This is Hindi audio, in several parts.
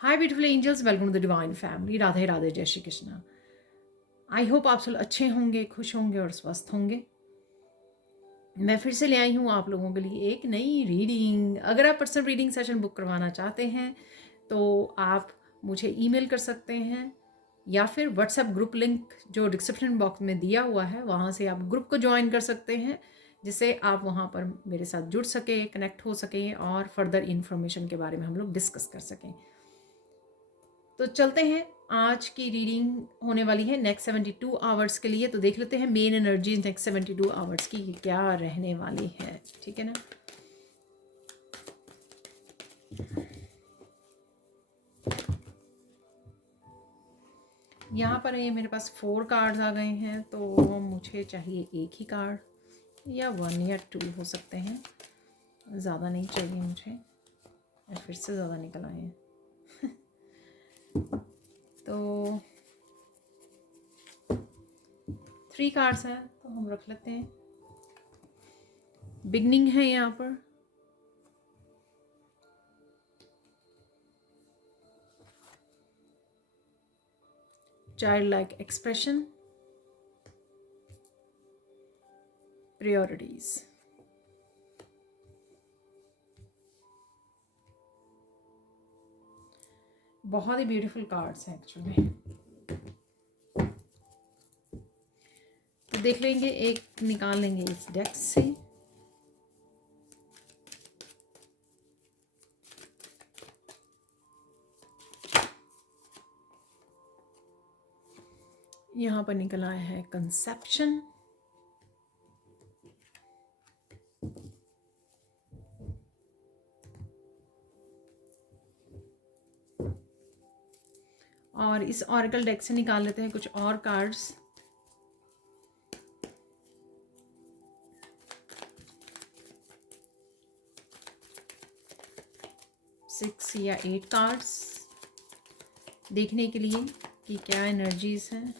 Hi beautiful angels, welcome to the divine family. Radhe Radhe, जय श्री कृष्णा। आई होप आप सब अच्छे होंगे, खुश होंगे और स्वस्थ होंगे। मैं फिर से ले आई हूँ आप लोगों के लिए एक नई रीडिंग। अगर आप पर्सनल रीडिंग सेशन बुक करवाना चाहते हैं तो आप मुझे ईमेल कर सकते हैं या फिर व्हाट्सएप ग्रुप लिंक जो डिस्क्रिप्शन बॉक्स में दिया हुआ है वहाँ से आप ग्रुप को ज्वाइन कर सकते हैं, जिससे आप वहाँ पर मेरे साथ जुड़ सकें, कनेक्ट हो सकें और फर्दर इन्फॉर्मेशन के बारे में हम लोग डिस्कस कर सकें। तो चलते हैं, आज की रीडिंग होने वाली है नेक्स्ट 72 आवर्स के लिए। तो देख लेते हैं मेन एनर्जी नेक्स्ट 72 आवर्स की क्या रहने वाली है, ठीक है ना। यहाँ पर ये मेरे पास 4 कार्ड्स आ गए हैं, तो मुझे चाहिए एक ही कार्ड या 1 या 2 हो सकते हैं, ज़्यादा नहीं चाहिए मुझे। फिर से ज़्यादा निकल आए हैं तो 3 कार्ड्स हैं तो हम रख लेते हैं। बिगनिंग है यहाँ पर, childlike expression, priorities। बहुत ही ब्यूटीफुल कार्ड्स हैं एक्चुअली। तो देख लेंगे, एक निकाल लेंगे इस डेक से। यहाँ पर निकल आया है कंसेप्शन, और इस ऑरेकल डेक से निकाल लेते हैं कुछ और कार्ड्स। सिक्स या 8 कार्ड्स देखने के लिए कि क्या एनर्जीज हैं।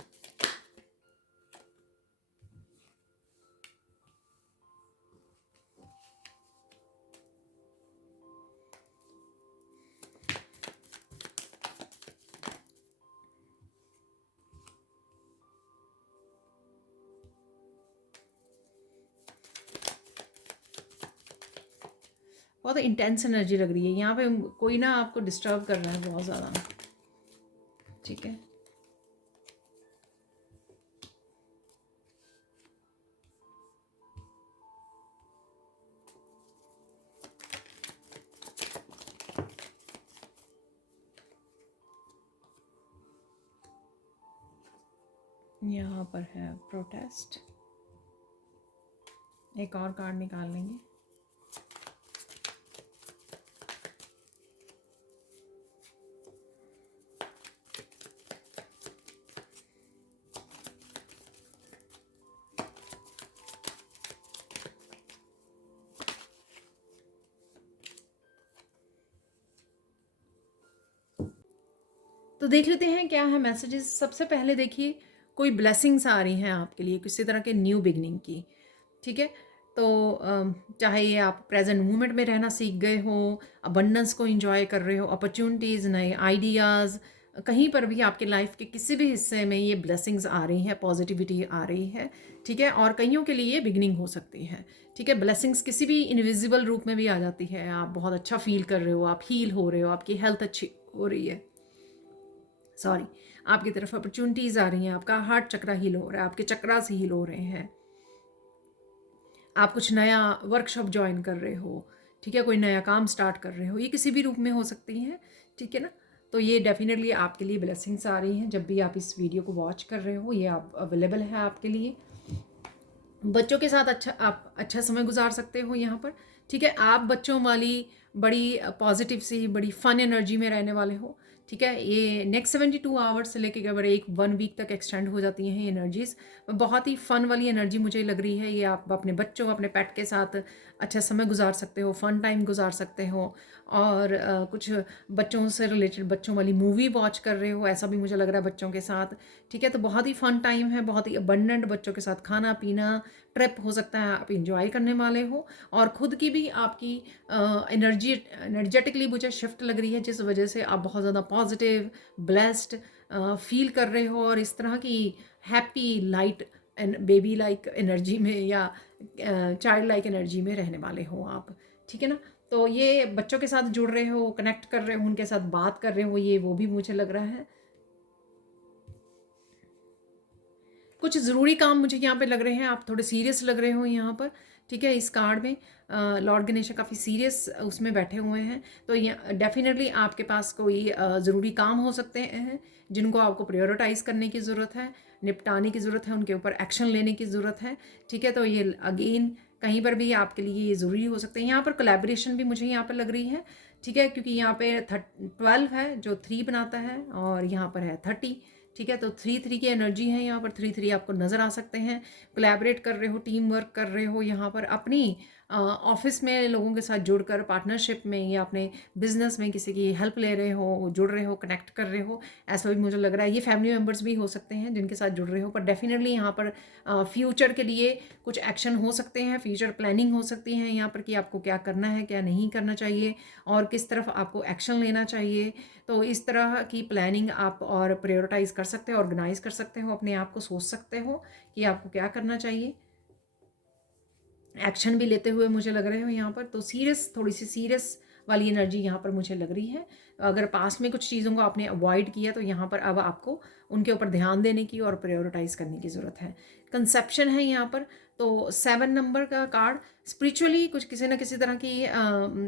बहुत इंटेंस एनर्जी लग रही है यहाँ पे, कोई ना आपको डिस्टर्ब कर रहा है बहुत ज़्यादा, ठीक है। यहाँ पर है प्रोटेस्ट। एक और कार्ड निकाल लेंगे। तो देख लेते हैं क्या है मैसेजेस। सबसे पहले देखिए, कोई ब्लेसिंग्स आ रही हैं आपके लिए किसी तरह के न्यू बिगनिंग की, ठीक है। तो चाहे ये आप प्रेजेंट मोमेंट में रहना सीख गए हो, अबंडेंस को एंजॉय कर रहे हो, अपॉर्चुनिटीज़, नए आइडियाज़, कहीं पर भी आपके लाइफ के किसी भी हिस्से में ये ब्लेसिंग्स आ रही हैं, पॉजिटिविटी आ रही है, ठीक है। और कईयों के लिए ये बिगनिंग हो सकती है, ठीक है। ब्लेसिंग्स किसी भी इनविजिबल रूप में भी आ जाती है। आप बहुत अच्छा फील कर रहे हो, आप हील हो रहे हो, आपकी हेल्थ अच्छी हो रही है, सॉरी, आपकी तरफ अपॉर्चुनिटीज़ आ रही हैं, आपका हार्ट चक्रा हील हो रहा है, आपके चक्रास हील हो रहे हैं, आप कुछ नया वर्कशॉप ज्वाइन कर रहे हो, ठीक है, कोई नया काम स्टार्ट कर रहे हो, ये किसी भी रूप में हो सकती हैं, ठीक है ना। तो ये डेफिनेटली आपके लिए ब्लेसिंग्स आ रही हैं जब भी आप इस वीडियो को वॉच कर रहे हो, ये आप अवेलेबल है आपके लिए। बच्चों के साथ आप अच्छा समय गुजार सकते हो यहाँ पर, ठीक है। आप बच्चों वाली बड़ी पॉजिटिव सी, बड़ी फन एनर्जी में रहने वाले हो, ठीक है। ये नेक्स्ट 72 आवर्स से लेके अगर 1 वीक तक एक्सटेंड हो जाती हैं ये एनर्जीज़। बहुत ही फ़न वाली एनर्जी मुझे लग रही है। ये आप अपने बच्चों, अपने पेट के साथ अच्छा समय गुजार सकते हो, फ़न टाइम गुजार सकते हो, और कुछ बच्चों से रिलेटेड बच्चों वाली मूवी वॉच कर रहे हो, ऐसा भी मुझे लग रहा है बच्चों के साथ, ठीक है। तो बहुत ही फ़न टाइम है, बहुत ही अबंडेंट, बच्चों के साथ खाना पीना, ट्रिप हो सकता है आप इंजॉय करने वाले हो, और ख़ुद की भी आपकी एनर्जेटिकली मुझे शिफ्ट लग रही है, जिस वजह से आप बहुत ज़्यादा पॉजिटिव, ब्लेस्ड फील कर रहे हो, और इस तरह की happy light and baby like energy में या चाइल्ड लाइक एनर्जी में रहने वाले हो आप, ठीक है ना। तो ये बच्चों के साथ जुड़ रहे हो, कनेक्ट कर रहे हो, उनके साथ बात कर रहे हो, ये वो भी मुझे लग रहा है। कुछ ज़रूरी काम मुझे यहाँ पे लग रहे हैं, आप थोड़े सीरियस लग रहे हो यहाँ पर, ठीक है। इस कार्ड में लॉर्ड गणेश काफ़ी सीरियस उसमें बैठे हुए हैं, तो ये डेफिनेटली आपके पास कोई ज़रूरी काम हो सकते हैं जिनको आपको प्रायोरिटाइज़ करने की ज़रूरत है, निपटाने की ज़रूरत है, उनके ऊपर एक्शन लेने की ज़रूरत है, ठीक है। तो ये अगेन कहीं पर भी आपके लिए ये ज़रूरी हो सकते हैं। यहाँ पर कोलैबोरेशन भी मुझे यहाँ पर लग रही है, ठीक है, क्योंकि यहाँ पे 12 है जो 3 बनाता है, और यहाँ पर है 30, ठीक है। तो 3 की एनर्जी है यहाँ पर, 3 आपको नज़र आ सकते हैं। कोलैबोरेट कर रहे हो, टीम वर्क कर रहे हो यहाँ पर, अपनी ऑफिस में लोगों के साथ जुड़कर, पार्टनरशिप में या अपने बिजनेस में किसी की हेल्प ले रहे हो, जुड़ रहे हो, कनेक्ट कर रहे हो, ऐसा भी मुझे लग रहा है। ये फैमिली मेम्बर्स भी हो सकते हैं जिनके साथ जुड़ रहे हो, पर डेफिनेटली यहाँ पर फ्यूचर के लिए कुछ एक्शन हो सकते हैं, फ्यूचर प्लानिंग हो सकती है यहाँ पर कि आपको क्या करना है, क्या नहीं करना चाहिए, और किस तरफ आपको एक्शन लेना चाहिए। तो इस तरह की प्लानिंग आप और प्रायोरिटाइज कर सकते हो, ऑर्गेनाइज कर सकते हो, अपने आप को सोच सकते हो कि आपको क्या करना चाहिए, एक्शन भी लेते हुए मुझे लग रहे हो यहाँ पर। तो सीरियस, थोड़ी सी सीरियस वाली एनर्जी यहाँ पर मुझे लग रही है। अगर पास में कुछ चीज़ों को आपने अवॉइड किया तो यहाँ पर अब आपको उनके ऊपर ध्यान देने की और प्रायोरिटाइज करने की ज़रूरत है। कंसेप्शन है यहाँ पर। तो 7 नंबर का कार्ड स्पिरिचुअली कुछ किसी ना किसी तरह की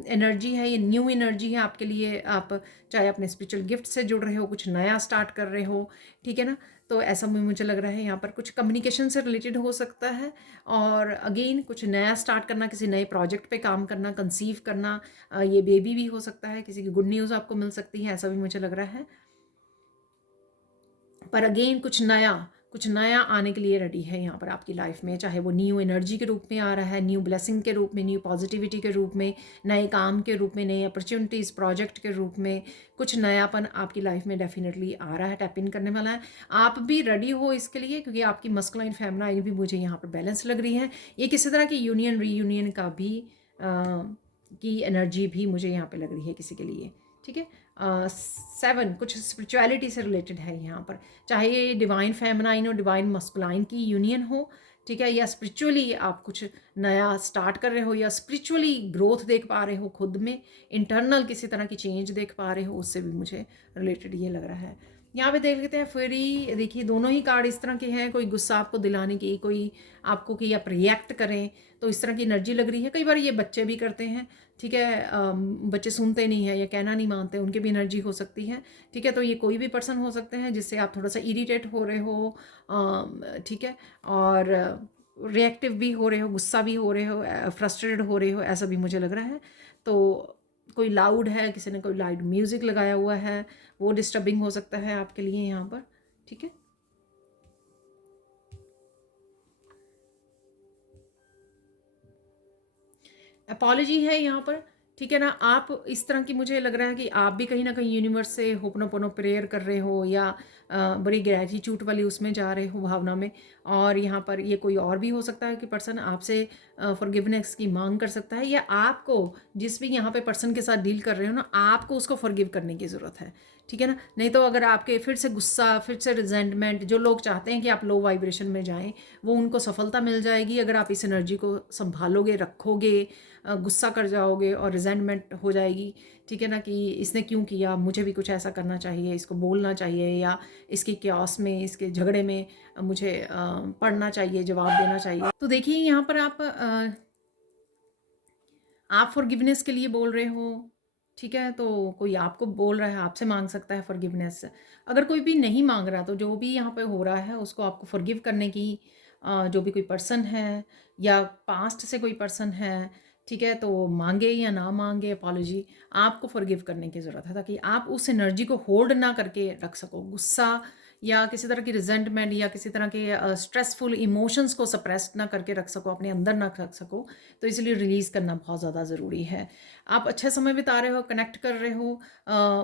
एनर्जी है, ये न्यू एनर्जी है आपके लिए। आप चाहे अपने स्पिरिचुअल गिफ्ट से जुड़ रहे हो, कुछ नया स्टार्ट कर रहे हो, ठीक है ना। तो ऐसा मुझे लग रहा है यहाँ पर कुछ कम्युनिकेशन से रिलेटेड हो सकता है, और अगेन कुछ नया स्टार्ट करना, किसी नए प्रोजेक्ट पे काम करना, कंसीव करना, ये बेबी भी हो सकता है, किसी की गुड न्यूज़ आपको मिल सकती है, ऐसा भी मुझे लग रहा है। पर अगेन कुछ नया आने के लिए रेडी है यहाँ पर आपकी लाइफ में, चाहे वो न्यू एनर्जी के रूप में आ रहा है, न्यू ब्लेसिंग के रूप में, न्यू पॉजिटिविटी के रूप में, नए काम के रूप में, नई अपॉर्चुनिटीज़ प्रोजेक्ट के रूप में, कुछ नयापन आपकी लाइफ में डेफिनेटली आ रहा है, टैप इन करने वाला है। आप भी रेडी हो इसके लिए, क्योंकि आपकी मस्कुलाइन फेमिनाइन भी मुझे यहाँ पर बैलेंस लग रही है। ये किसी तरह की यूनियन रीयूनियन का भी की एनर्जी भी मुझे यहाँ पर लग रही है किसी के लिए, ठीक है। 7 कुछ स्पिरिचुअलिटी से रिलेटेड है यहाँ पर, चाहे ये डिवाइन फेमिनाइन और डिवाइन मस्कुलाइन की यूनियन हो, ठीक है, या स्पिरिचुअली आप कुछ नया स्टार्ट कर रहे हो, या स्पिरिचुअली ग्रोथ देख पा रहे हो खुद में, इंटरनल किसी तरह की चेंज देख पा रहे हो, उससे भी मुझे रिलेटेड ये लग रहा है। यहाँ पे देख लेते हैं फ्री। देखिए दोनों ही कार्ड इस तरह के हैं, कोई गुस्सा आपको दिलाने की, कोई आपको कि आप रिएक्ट करें, तो इस तरह की एनर्जी लग रही है। कई बार ये बच्चे भी करते हैं, ठीक है, बच्चे सुनते नहीं है या कहना नहीं मानते, उनकी भी एनर्जी हो सकती है, ठीक है। तो ये कोई भी पर्सन हो सकते हैं जिससे आप थोड़ा सा इरिटेट हो रहे हो, ठीक है, और रिएक्टिव भी हो रहे हो, गुस्सा भी हो रहे हो, फ्रस्ट्रेटेड हो रहे हो, ऐसा भी मुझे लग रहा है। तो कोई लाउड है, किसी ने कोई लाउड म्यूज़िक लगाया हुआ है, वो डिस्टर्बिंग हो सकता है आपके लिए यहाँ पर, ठीक है। अपॉलॉजी है यहाँ पर, ठीक है ना। आप इस तरह की मुझे लग रहा है कि आप भी कहीं ना कहीं यूनिवर्स से होपनोपोनो प्रेयर कर रहे हो, या बड़ी ग्रेटिट्यूड वाली उसमें जा रहे हो भावना में, और यहाँ पर ये कोई और भी हो सकता है कि पर्सन आपसे फॉरगिवनेस की मांग कर सकता है, या आपको जिस भी यहाँ पे पर्सन के साथ डील कर रहे हो ना, आपको उसको फॉरगिव करने की ज़रूरत है, ठीक है ना। नहीं तो अगर आपके फिर से गुस्सा, फिर से रिजेंटमेंट, जो लोग चाहते हैं कि आप लो वाइब्रेशन में जाएं, वो उनको सफलता मिल जाएगी अगर आप इस एनर्जी को संभालोगे, रखोगे। गुस्सा कर जाओगे और रिजेंटमेंट हो जाएगी, ठीक है ना, कि इसने क्यों किया, मुझे भी कुछ ऐसा करना चाहिए, इसको बोलना चाहिए, या इसके क्यास में, इसके झगड़े में मुझे पढ़ना चाहिए, जवाब देना चाहिए। तो देखिए यहाँ पर आप फॉरगिवनेस के लिए बोल रहे हो, ठीक है। तो कोई आपको बोल रहा है, आपसे मांग सकता है फॉरगिवनेस। अगर कोई भी नहीं मांग रहा, तो जो भी यहाँ पे हो रहा है उसको आपको फॉरगिव करने की, जो भी कोई पर्सन है या पास्ट से कोई पर्सन है, ठीक है, तो मांगे या ना मांगे अपॉलॉजी, आपको फॉरगिव करने की ज़रूरत है, ताकि आप उस एनर्जी को होल्ड ना करके रख सको। गुस्सा या किसी तरह की रिजेंटमेंट या किसी तरह के स्ट्रेसफुल इमोशंस को सप्रेस ना करके रख सको, अपने अंदर ना रख सको, तो इसलिए रिलीज़ करना बहुत ज़्यादा ज़रूरी है। आप अच्छा समय बिता रहे हो, कनेक्ट कर रहे हो,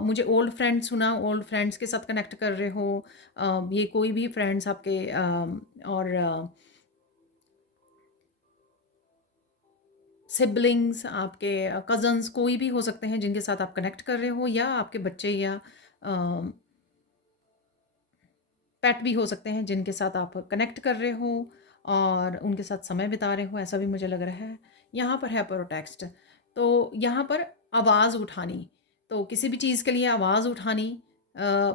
मुझे ओल्ड फ्रेंड सुना, ओल्ड फ्रेंड्स के साथ कनेक्ट कर रहे हो, ये कोई भी फ्रेंड्स आपके, और सिबलिंग्स, आपके कज़न्स, कोई भी हो सकते हैं जिनके साथ आप कनेक्ट कर रहे हो, या आपके बच्चे या पेट भी हो सकते हैं जिनके साथ आप कनेक्ट कर रहे हो और उनके साथ समय बिता रहे हो, ऐसा भी मुझे लग रहा है। यहाँ पर है प्रोटेक्स्ट, तो यहाँ पर आवाज़ उठानी, तो किसी भी चीज़ के लिए आवाज़ उठानी,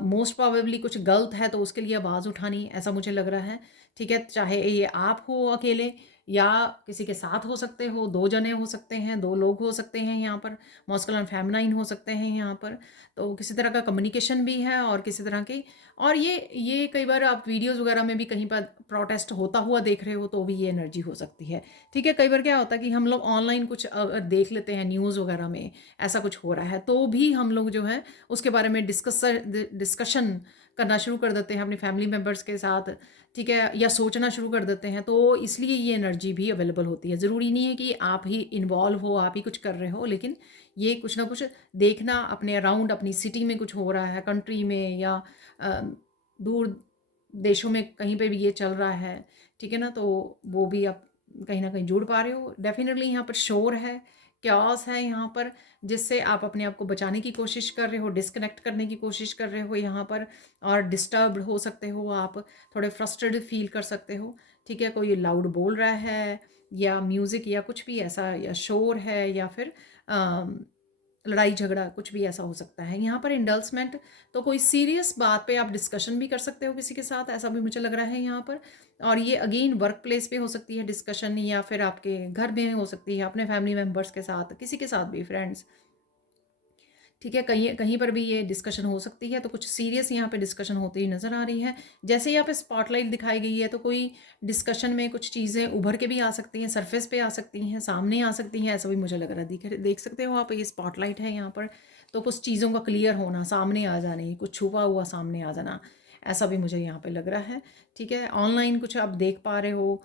मोस्ट प्रोबेबली कुछ गलत है तो उसके लिए आवाज़ उठानी, ऐसा मुझे लग रहा है। ठीक है, चाहे ये आप हो अकेले या किसी के साथ हो सकते हो, 2 जने हो सकते हैं, 2 लोग हो सकते हैं यहाँ पर, मास्कुलिन फेमिनाइन हो सकते हैं यहाँ पर। तो किसी तरह का कम्युनिकेशन भी है और किसी तरह की, और ये कई बार आप वीडियोस वगैरह में भी कहीं पर प्रोटेस्ट होता हुआ देख रहे हो तो भी ये एनर्जी हो सकती है। ठीक है, कई बार क्या होता है कि हम लोग ऑनलाइन कुछ देख लेते हैं न्यूज़ वगैरह में ऐसा कुछ हो रहा है, तो भी हम लोग जो है उसके बारे में डिस्कशन करना शुरू कर देते हैं अपने फैमिली मेम्बर्स के साथ। ठीक है, या सोचना शुरू कर देते हैं, तो इसलिए ये एनर्जी भी अवेलेबल होती है। ज़रूरी नहीं है कि आप ही इन्वॉल्व हो, आप ही कुछ कर रहे हो, लेकिन ये कुछ ना कुछ देखना, अपने अराउंड अपनी सिटी में कुछ हो रहा है, कंट्री में या अ, दूर देशों में कहीं पे भी ये चल रहा है, ठीक है ना, तो वो भी आप कहीं ना कहीं जुड़ पा रहे हो। डेफिनेटली यहाँ पर शोर है, क्यास है यहाँ पर, जिससे आप अपने आप को बचाने की कोशिश कर रहे हो, डिस्कनेक्ट करने की कोशिश कर रहे हो यहाँ पर, और डिस्टर्ब्ड हो सकते हो आप, थोड़े फ्रस्ट्रेटेड फील कर सकते हो। ठीक है, कोई लाउड बोल रहा है या म्यूज़िक या कुछ भी ऐसा, या शोर है, या फिर लड़ाई झगड़ा, कुछ भी ऐसा हो सकता है यहाँ पर। इंडल्समेंट, तो कोई सीरियस बात पे आप डिस्कशन भी कर सकते हो किसी के साथ, ऐसा भी मुझे लग रहा है यहाँ पर। और ये अगेन वर्क प्लेस पे हो सकती है डिस्कशन, या फिर आपके घर में हो सकती है, अपने फैमिली मेम्बर्स के साथ, किसी के साथ भी, फ्रेंड्स। ठीक है, कहीं कहीं पर भी ये डिस्कशन हो सकती है, तो कुछ सीरियस यहाँ पे डिस्कशन होती हुई नज़र आ रही है। जैसे यहाँ पे स्पॉटलाइट दिखाई गई है, तो कोई डिस्कशन में कुछ चीज़ें उभर के भी आ सकती हैं, सरफेस पे आ सकती हैं, सामने आ सकती हैं, ऐसा भी मुझे लग रहा है। देख सकते हो आप, ये स्पॉटलाइट है यहाँ पर, तो कुछ चीज़ों का क्लियर होना, सामने आ जाने, कुछ छुपा हुआ सामने आ जाना, ऐसा भी मुझे यहाँ पे लग रहा है। ठीक है, ऑनलाइन कुछ आप देख पा रहे हो,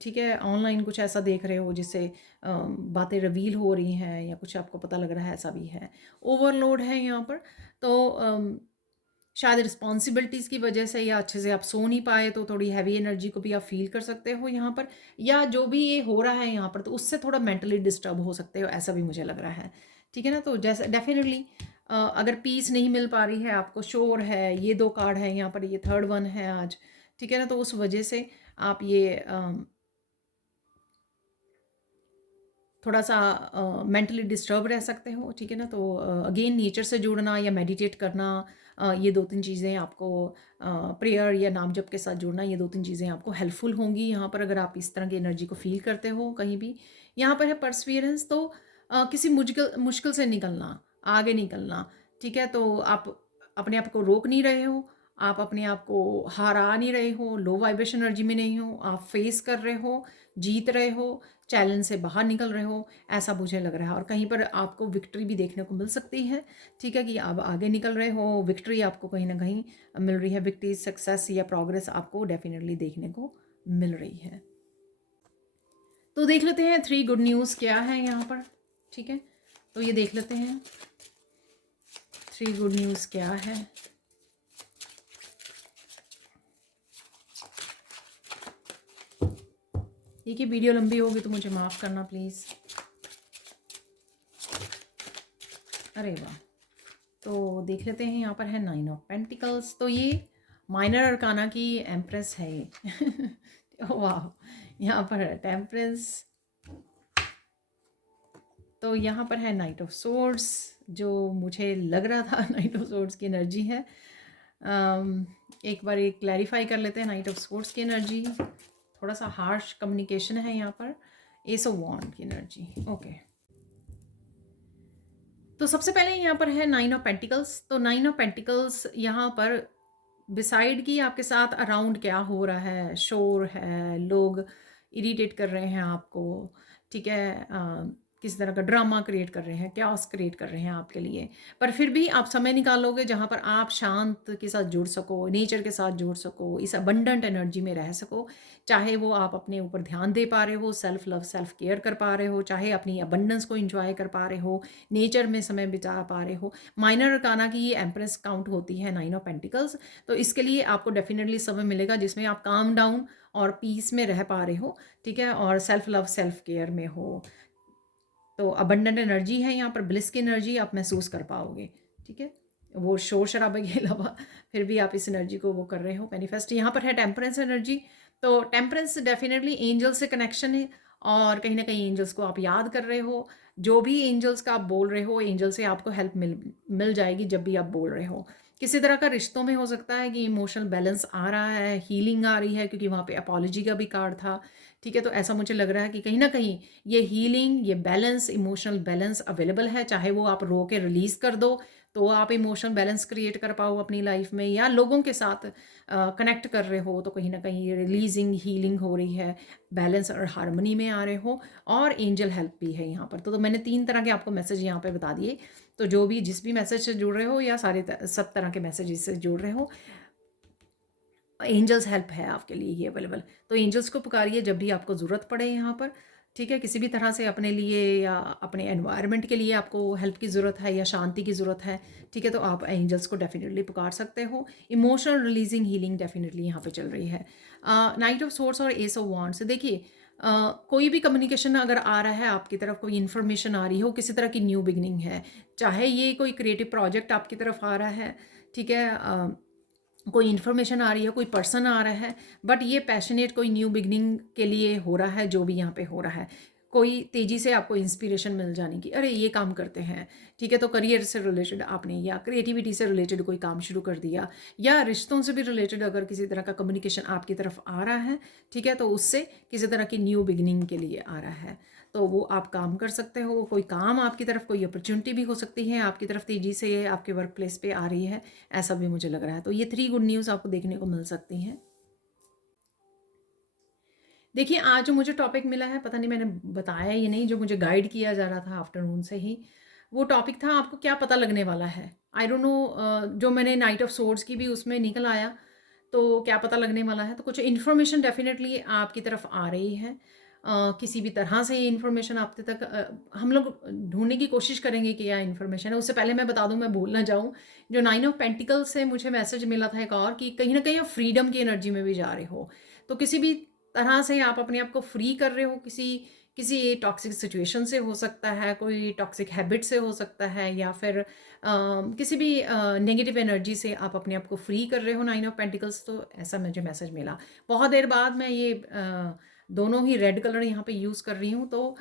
ठीक है, ऑनलाइन कुछ ऐसा देख रहे हो जिससे बातें रिवील हो रही हैं, या कुछ आपको पता लग रहा है, ऐसा भी है। ओवरलोड है यहाँ पर, तो शायद रिस्पॉन्सिबिलिटीज़ की वजह से, या अच्छे से आप सो नहीं पाए, तो थोड़ी हैवी एनर्जी को भी आप फील कर सकते हो यहाँ पर, या जो भी ये हो रहा है यहाँ पर, तो उससे थोड़ा मेंटली डिस्टर्ब हो सकते हो, ऐसा भी मुझे लग रहा है। ठीक है ना, तो जैसे डेफिनेटली अगर पीस नहीं मिल पा रही है आपको, शोर है, ये 2 कार्ड है यहाँ पर, ये थर्ड वन है आज, ठीक है ना, तो उस वजह से आप ये थोड़ा सा मेंटली डिस्टर्ब रह सकते हो। ठीक है ना, तो अगेन नेचर से जुड़ना या मेडिटेट करना, ये 2-3 चीज़ें आपको, प्रेयर या नाम जप के साथ जुड़ना, ये 2-3 चीज़ें आपको हेल्पफुल होंगी यहाँ पर, अगर आप इस तरह की एनर्जी को फील करते हो कहीं भी। यहाँ पर है परसिवियरेंस, तो किसी मुश्किल मुश्किल से निकलना, आगे निकलना। ठीक है, तो आप अपने आप को रोक नहीं रहे हो, आप अपने आप को हारा नहीं रहे हो, लो वाइब्रेशन एनर्जी में नहीं हो, आप फेस कर रहे हो, जीत रहे हो, चैलेंज से बाहर निकल रहे हो, ऐसा मुझे लग रहा है। और कहीं पर आपको विक्ट्री भी देखने को मिल सकती है। ठीक है, कि आप आगे निकल रहे हो, विक्ट्री आपको कहीं ना कहीं मिल रही है, विक्ट्री, सक्सेस या प्रोग्रेस आपको डेफिनेटली देखने को मिल रही है। तो देख लेते हैं 3 गुड न्यूज़ क्या है यहाँ पर। ठीक है, तो ये देख लेते हैं 3 गुड न्यूज़ क्या है। देखिए, वीडियो लंबी होगी तो मुझे माफ़ करना प्लीज़। अरे वाह, तो देख लेते हैं, यहाँ पर है 9 ऑफ पेंटिकल्स, तो ये माइनर अरकाना की एम्प्रेस है ये वाह, यहाँ पर है टेम्परेंस, तो यहाँ पर है नाइट ऑफ सोर्ड्स, जो मुझे लग रहा था नाइट ऑफ सोर्ड्स की एनर्जी है। एक बार ये क्लैरिफाई कर लेते हैं, नाइट ऑफ सोर्ड्स की एनर्जी थोड़ा सा हार्श कम्युनिकेशन है यहाँ पर, एस ऑफ वॉन्ड की एनर्जी। ओके, तो सबसे पहले यहाँ पर है 9 ऑफ पेंटिकल्स, तो 9 ऑफ पेंटिकल्स यहाँ पर बिसाइड की आपके साथ अराउंड क्या हो रहा है, शोर है, लोग इरिटेट कर रहे हैं आपको, ठीक है, किस तरह का ड्रामा क्रिएट कर रहे हैं, क्यास क्रिएट कर रहे हैं आपके लिए, पर फिर भी आप समय निकालोगे जहाँ पर आप शांत के साथ जुड़ सको, नेचर के साथ जुड़ सको, इस अबंडेंट एनर्जी में रह सको, चाहे वो आप अपने ऊपर ध्यान दे पा रहे हो, सेल्फ लव, सेल्फ केयर कर पा रहे हो, चाहे अपनी अबंडेंस को इंजॉय कर पा रहे हो, नेचर में समय बिता पा रहे हो। माइनर अरकाना की ये एम्प्रेस काउंट होती है 9 ऑफ पेंटिकल्स, तो इसके लिए आपको डेफिनेटली समय मिलेगा जिसमें आप काम डाउन और पीस में रह पा रहे हो, ठीक है, और सेल्फ लव सेल्फ केयर में हो। तो अबंडेंट एनर्जी है यहाँ पर, ब्लिस की एनर्जी आप महसूस कर पाओगे, ठीक है। वो शोर शराबे के अलावा फिर भी आप इस एनर्जी को वो कर रहे हो मैनिफेस्ट। यहाँ पर है टेम्परेंस एनर्जी, तो टेम्परेंस डेफिनेटली एंजल से कनेक्शन है, और कहीं ना कहीं एंजल्स को आप याद कर रहे हो। जो भी एंजल्स का आप बोल रहे हो, एंजल से आपको हेल्प मिल जाएगी जब भी आप बोल रहे हो। किसी तरह का रिश्तों में हो सकता है कि इमोशनल बैलेंस आ रहा है, हीलिंग आ रही है, क्योंकि वहाँ पे अपॉलॉजी का भी कार्ड था, ठीक है। तो ऐसा मुझे लग रहा है कि कहीं ना कहीं ये हीलिंग, ये बैलेंस, इमोशनल बैलेंस अवेलेबल है। चाहे वो आप रो के रिलीज कर दो तो आप इमोशनल बैलेंस क्रिएट कर पाओ अपनी लाइफ में, या लोगों के साथ कनेक्ट कर रहे हो तो कहीं ना कहीं रिलीजिंग हीलिंग हो रही है, बैलेंस और हार्मनी में आ रहे हो, और एंजल हेल्प भी है यहाँ पर। तो मैंने 3 तरह के आपको मैसेज यहाँ पे बता दिए। तो जो भी जिस भी मैसेज से जुड़ रहे हो, या सब तरह के मैसेज से जुड़ रहे हो, एंजल्स हेल्प है आपके लिए ये अवेलेबल। तो एंजल्स को पुकारिए जब भी आपको ज़रूरत पड़े यहाँ पर, ठीक है। किसी भी तरह से अपने लिए या अपने एनवायरनमेंट के लिए आपको हेल्प की ज़रूरत है या शांति की ज़रूरत है, ठीक है, तो आप एंजल्स को डेफिनेटली पुकार सकते हो। इमोशनल रिलीजिंग हीलिंग डेफिनेटली यहाँ पे चल रही है। नाइट ऑफ सोर्ड्स और एस ऑफ वॉन्ड्स, देखिए कोई भी कम्युनिकेशन अगर आ रहा है आपकी तरफ, कोई इन्फॉर्मेशन आ रही हो, किसी तरह की न्यू बिगनिंग है, चाहे ये कोई क्रिएटिव प्रोजेक्ट आपकी तरफ आ रहा है, ठीक है, कोई इन्फॉर्मेशन आ रही है, कोई पर्सन आ रहा है, बट ये पैशनेट कोई न्यू बिगनिंग के लिए हो रहा है। जो भी यहाँ पे हो रहा है, कोई तेज़ी से आपको इंस्पिरेशन मिल जाने की, अरे ये काम करते हैं, ठीक है। तो करियर से रिलेटेड आपने, या क्रिएटिविटी से रिलेटेड कोई काम शुरू कर दिया, या रिश्तों से भी रिलेटेड अगर किसी तरह का कम्युनिकेशन आपकी तरफ आ रहा है, ठीक है, तो उससे किसी तरह की न्यू बिगनिंग के लिए आ रहा है, तो वो आप काम कर सकते हो। कोई काम आपकी तरफ, कोई अपॉर्चुनिटी भी हो सकती है आपकी तरफ तेज़ी से आपके वर्क प्लेस पे आ रही है, ऐसा भी मुझे लग रहा है। तो ये 3 गुड न्यूज़ आपको देखने को मिल सकती हैं। देखिए आज जो मुझे टॉपिक मिला है, पता नहीं मैंने बताया या नहीं, जो मुझे गाइड किया जा रहा था आफ्टरनून से ही, वो टॉपिक था आपको क्या पता लगने वाला है। आई डोंट नो, जो मैंने नाइट ऑफ सोर्ड्स की भी उसमें निकल आया, तो क्या पता लगने वाला है, तो कुछ इन्फॉर्मेशन डेफिनेटली आपकी तरफ आ रही है। किसी भी तरह से ये इन्फॉर्मेशन आप तक हम लोग ढूंढने की कोशिश करेंगे कि क्या इन्फॉर्मेशन है। उससे पहले मैं बता दूं, मैं भूल ना जाऊं, जो 9 ऑफ पेंटिकल से मुझे मैसेज मिला था एक और, कि कहीं ना कहीं आप फ्रीडम की एनर्जी में भी जा रहे हो। तो किसी भी तरह से आप अपने आप को फ्री कर रहे हो, किसी किसी टॉक्सिक सिचुएशन से हो सकता है, कोई टॉक्सिक हैबिट से हो सकता है, या फिर किसी भी नेगेटिव एनर्जी से आप अपने आप को फ्री कर रहे हो, 9 ऑफ पेंटिकल्स। तो ऐसा मुझे मैसेज मिला। बहुत देर बाद मैं ये दोनों ही रेड कलर यहाँ पे यूज़ कर रही हूँ। तो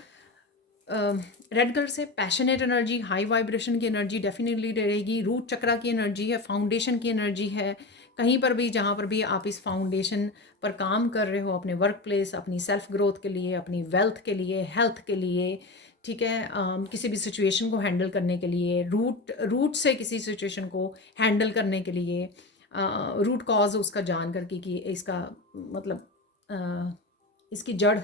रेड कलर से पैशनेट एनर्जी, हाई वाइब्रेशन की एनर्जी डेफिनेटली रहेगी। रूट चक्रा की एनर्जी है, फाउंडेशन की एनर्जी है। कहीं पर भी जहाँ पर भी आप इस फाउंडेशन पर काम कर रहे हो, अपने वर्क प्लेस, अपनी सेल्फ ग्रोथ के लिए, अपनी वेल्थ के लिए, हेल्थ के लिए, ठीक है, किसी भी सिचुएशन को हैंडल करने के लिए, रूट से किसी सिचुएशन को हैंडल करने के लिए, रूट कॉज उसका जान करके कि इसका मतलब इसकी जड़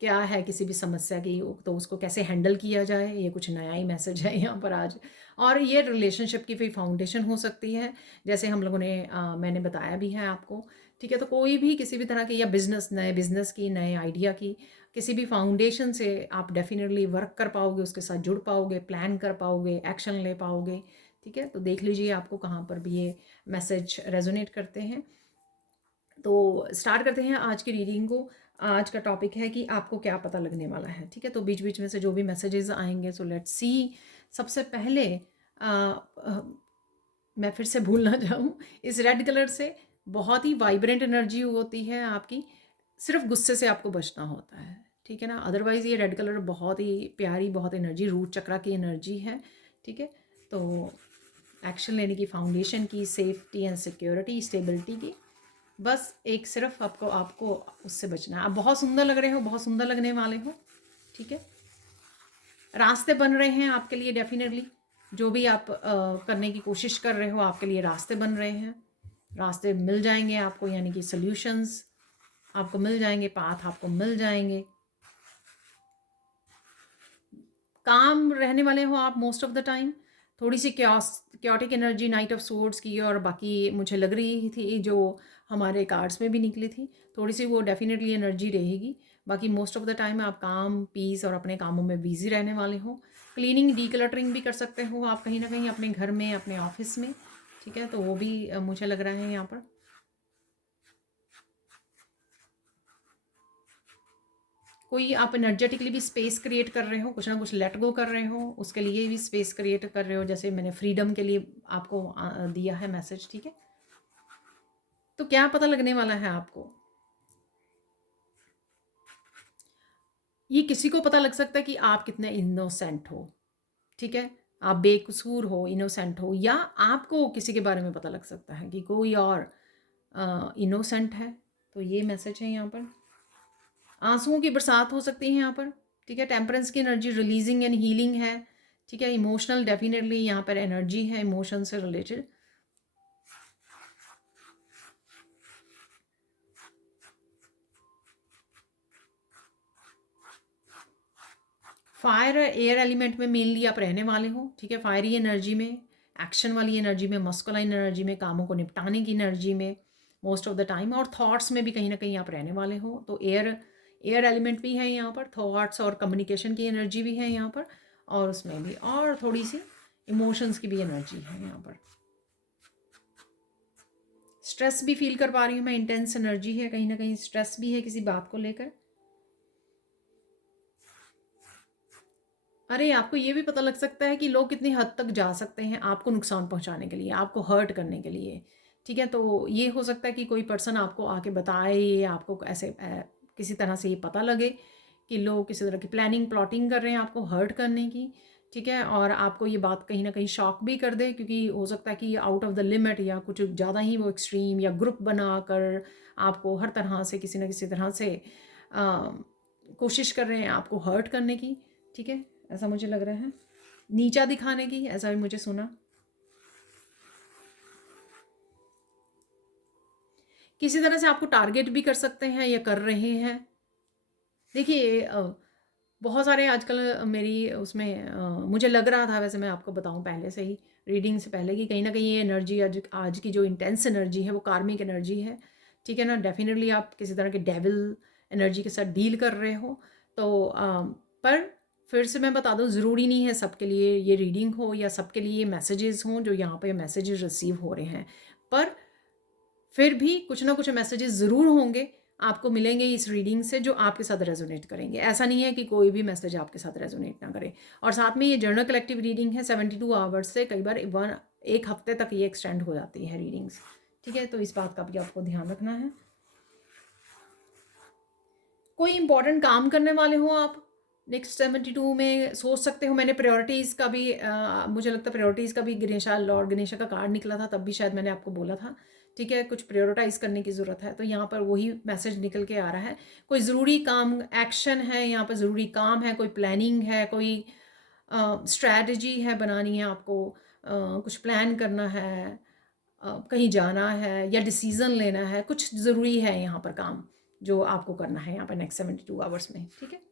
क्या है किसी भी समस्या की, तो उसको कैसे हैंडल किया जाए, ये कुछ नया ही मैसेज है यहाँ पर आज। और ये रिलेशनशिप की फिर फाउंडेशन हो सकती है, जैसे हम लोगों ने मैंने बताया भी है आपको, ठीक है। तो कोई भी किसी भी तरह की, या बिजनेस, नए बिजनेस की, नए आइडिया की, किसी भी फाउंडेशन से आप डेफिनेटली वर्क कर पाओगे, उसके साथ जुड़ पाओगे, प्लान कर पाओगे, एक्शन ले पाओगे, ठीक है। तो देख लीजिए आपको कहाँ पर भी ये मैसेज रेजोनेट करते हैं। तो स्टार्ट करते हैं आज की रीडिंग को। आज का टॉपिक है कि आपको क्या पता लगने वाला है, ठीक है। तो बीच बीच में से जो भी मैसेजेस आएंगे, सो लेट्स सी। सबसे पहले मैं फिर से भूल ना जाऊँ, इस रेड कलर से बहुत ही वाइब्रेंट एनर्जी होती है आपकी, सिर्फ गुस्से से आपको बचना होता है, ठीक है ना। अदरवाइज़ ये रेड कलर बहुत ही प्यारी, बहुत एनर्जी, रूट चक्रा की एनर्जी है, ठीक है। तो एक्शन लेने की, फाउंडेशन की, सेफ्टी एंड सिक्योरिटी, स्टेबिलिटी की, बस एक सिर्फ आपको आपको उससे बचना है। आप बहुत सुंदर लग रहे हो, बहुत सुंदर लगने वाले हो, ठीक है। रास्ते बन रहे हैं आपके लिए डेफिनेटली, जो भी आप करने की कोशिश कर रहे हो, आपके लिए रास्ते बन रहे हैं। रास्ते मिल जाएंगे आपको, यानी कि सल्यूशंस आपको मिल जाएंगे, पाथ आपको मिल जाएंगे। काम रहने वाले हो आप मोस्ट ऑफ द टाइम। थोड़ी सी chaotic energy knight of swords की, और बाकी मुझे लग रही थी जो हमारे कार्ड्स में भी निकली थी, थोड़ी सी वो डेफिनेटली एनर्जी रहेगी। बाकी मोस्ट ऑफ द टाइम आप काम, पीस और अपने कामों में बिजी रहने वाले हो। क्लीनिंग, डीक्लटरिंग भी कर सकते हो आप कहीं ना कहीं अपने घर में, अपने ऑफिस में, ठीक है। तो वो भी मुझे लग रहा है यहाँ पर। कोई आप एनर्जेटिकली भी स्पेस क्रिएट कर रहे हो, कुछ ना कुछ लेट गो कर रहे हो, उसके लिए भी स्पेस क्रिएट कर रहे हो, जैसे मैंने फ्रीडम के लिए आपको दिया है मैसेज, ठीक है। तो क्या पता लगने वाला है आपको, ये किसी को पता लग सकता है कि आप कितने इनोसेंट हो, ठीक है, आप बेकसूर हो, इनोसेंट हो, या आपको किसी के बारे में पता लग सकता है कि कोई और इनोसेंट है। तो ये मैसेज है यहाँ पर। आंसुओं की बरसात हो सकती है यहाँ पर, ठीक है। टेम्परेंस की एनर्जी रिलीजिंग एंड हीलिंग है, ठीक है। इमोशनल डेफिनेटली यहाँ पर एनर्जी है, इमोशन से रिलेटेड। फायर एयर एलिमेंट में मेनली आप रहने वाले हो, ठीक है। फायरी एनर्जी में, एक्शन वाली एनर्जी में, मस्कुलाइन एनर्जी में, कामों को निपटाने की एनर्जी में मोस्ट ऑफ द टाइम, और थॉट्स में भी कहीं ना कहीं आप रहने वाले हो। तो एयर एलिमेंट भी है यहाँ पर, थॉट्स और कम्युनिकेशन की एनर्जी भी है यहाँ पर, और उसमें भी और थोड़ी सी इमोशंस की भी एनर्जी है यहाँ पर। स्ट्रेस भी फील कर पा रही हूँ मैं, इंटेंस एनर्जी है, कहीं ना कहीं स्ट्रेस भी है किसी बात को लेकर। अरे आपको ये भी पता लग सकता है कि लोग कितनी हद तक जा सकते हैं आपको नुकसान पहुंचाने के लिए, आपको हर्ट करने के लिए, ठीक है। तो ये हो सकता है कि कोई पर्सन आपको आके बताए, ये आपको ऐसे किसी तरह से ये पता लगे कि लोग किसी तरह की प्लानिंग प्लॉटिंग कर रहे हैं आपको हर्ट करने की, ठीक है। और आपको ये बात कहीं ना कहीं शॉक भी कर दे, क्योंकि हो सकता है कि आउट ऑफ द लिमिट या कुछ ज़्यादा ही वो एक्सट्रीम, या ग्रुप बनाकर आपको हर तरह से किसी न किसी तरह से कोशिश कर रहे हैं आपको हर्ट करने की, ठीक है। ऐसा मुझे लग रहा है, नीचा दिखाने की, ऐसा भी मुझे सुना। किसी तरह से आपको टारगेट भी कर सकते हैं या कर रहे हैं। देखिए बहुत सारे आजकल मेरी उसमें मुझे लग रहा था, वैसे मैं आपको बताऊं पहले से ही, रीडिंग से पहले, कि कहीं ना कहीं ये एनर्जी आज की जो इंटेंस एनर्जी है वो कार्मिक एनर्जी है, ठीक है ना। डेफिनेटली आप किसी तरह के डेविल एनर्जी के साथ डील कर रहे हो। तो पर फिर से मैं बता दूं, ज़रूरी नहीं है सबके लिए ये रीडिंग हो या सबके लिए ये मैसेजेस हों जो यहाँ पे मैसेजेस रिसीव हो रहे हैं, पर फिर भी कुछ ना कुछ मैसेजेस ज़रूर होंगे आपको मिलेंगे इस रीडिंग से जो आपके साथ रेजोनेट करेंगे। ऐसा नहीं है कि कोई भी मैसेज आपके साथ रेजोनेट ना करे। और साथ में ये जर्नल कलेक्टिव रीडिंग है, 72 आवर्स से कई बार एक हफ्ते तक ये एक्सटेंड हो जाती है रीडिंग्स, ठीक है। तो इस बात का भी आपको ध्यान रखना है। कोई इंपॉर्टेंट काम करने वाले हो आप नेक्स्ट 72 में, सोच सकते हो। मैंने प्रायोरिटीज़ का भी मुझे लगता है प्रायोरिटीज़ का भी गणेशा, लॉर्ड गणेशा का कार्ड निकला था, तब भी शायद मैंने आपको बोला था, ठीक है। कुछ प्रायोरिटाइज करने की ज़रूरत है, तो यहाँ पर वही मैसेज निकल के आ रहा है। कोई ज़रूरी काम, एक्शन है यहाँ पर, ज़रूरी काम है, कोई प्लानिंग है, कोई स्ट्रैटेजी है बनानी है आपको, कुछ प्लान करना है, कहीं जाना है या डिसीज़न लेना है, कुछ ज़रूरी है यहाँ पर काम जो आपको करना है यहाँ पर नेक्स्ट 72 आवर्स में, ठीक है।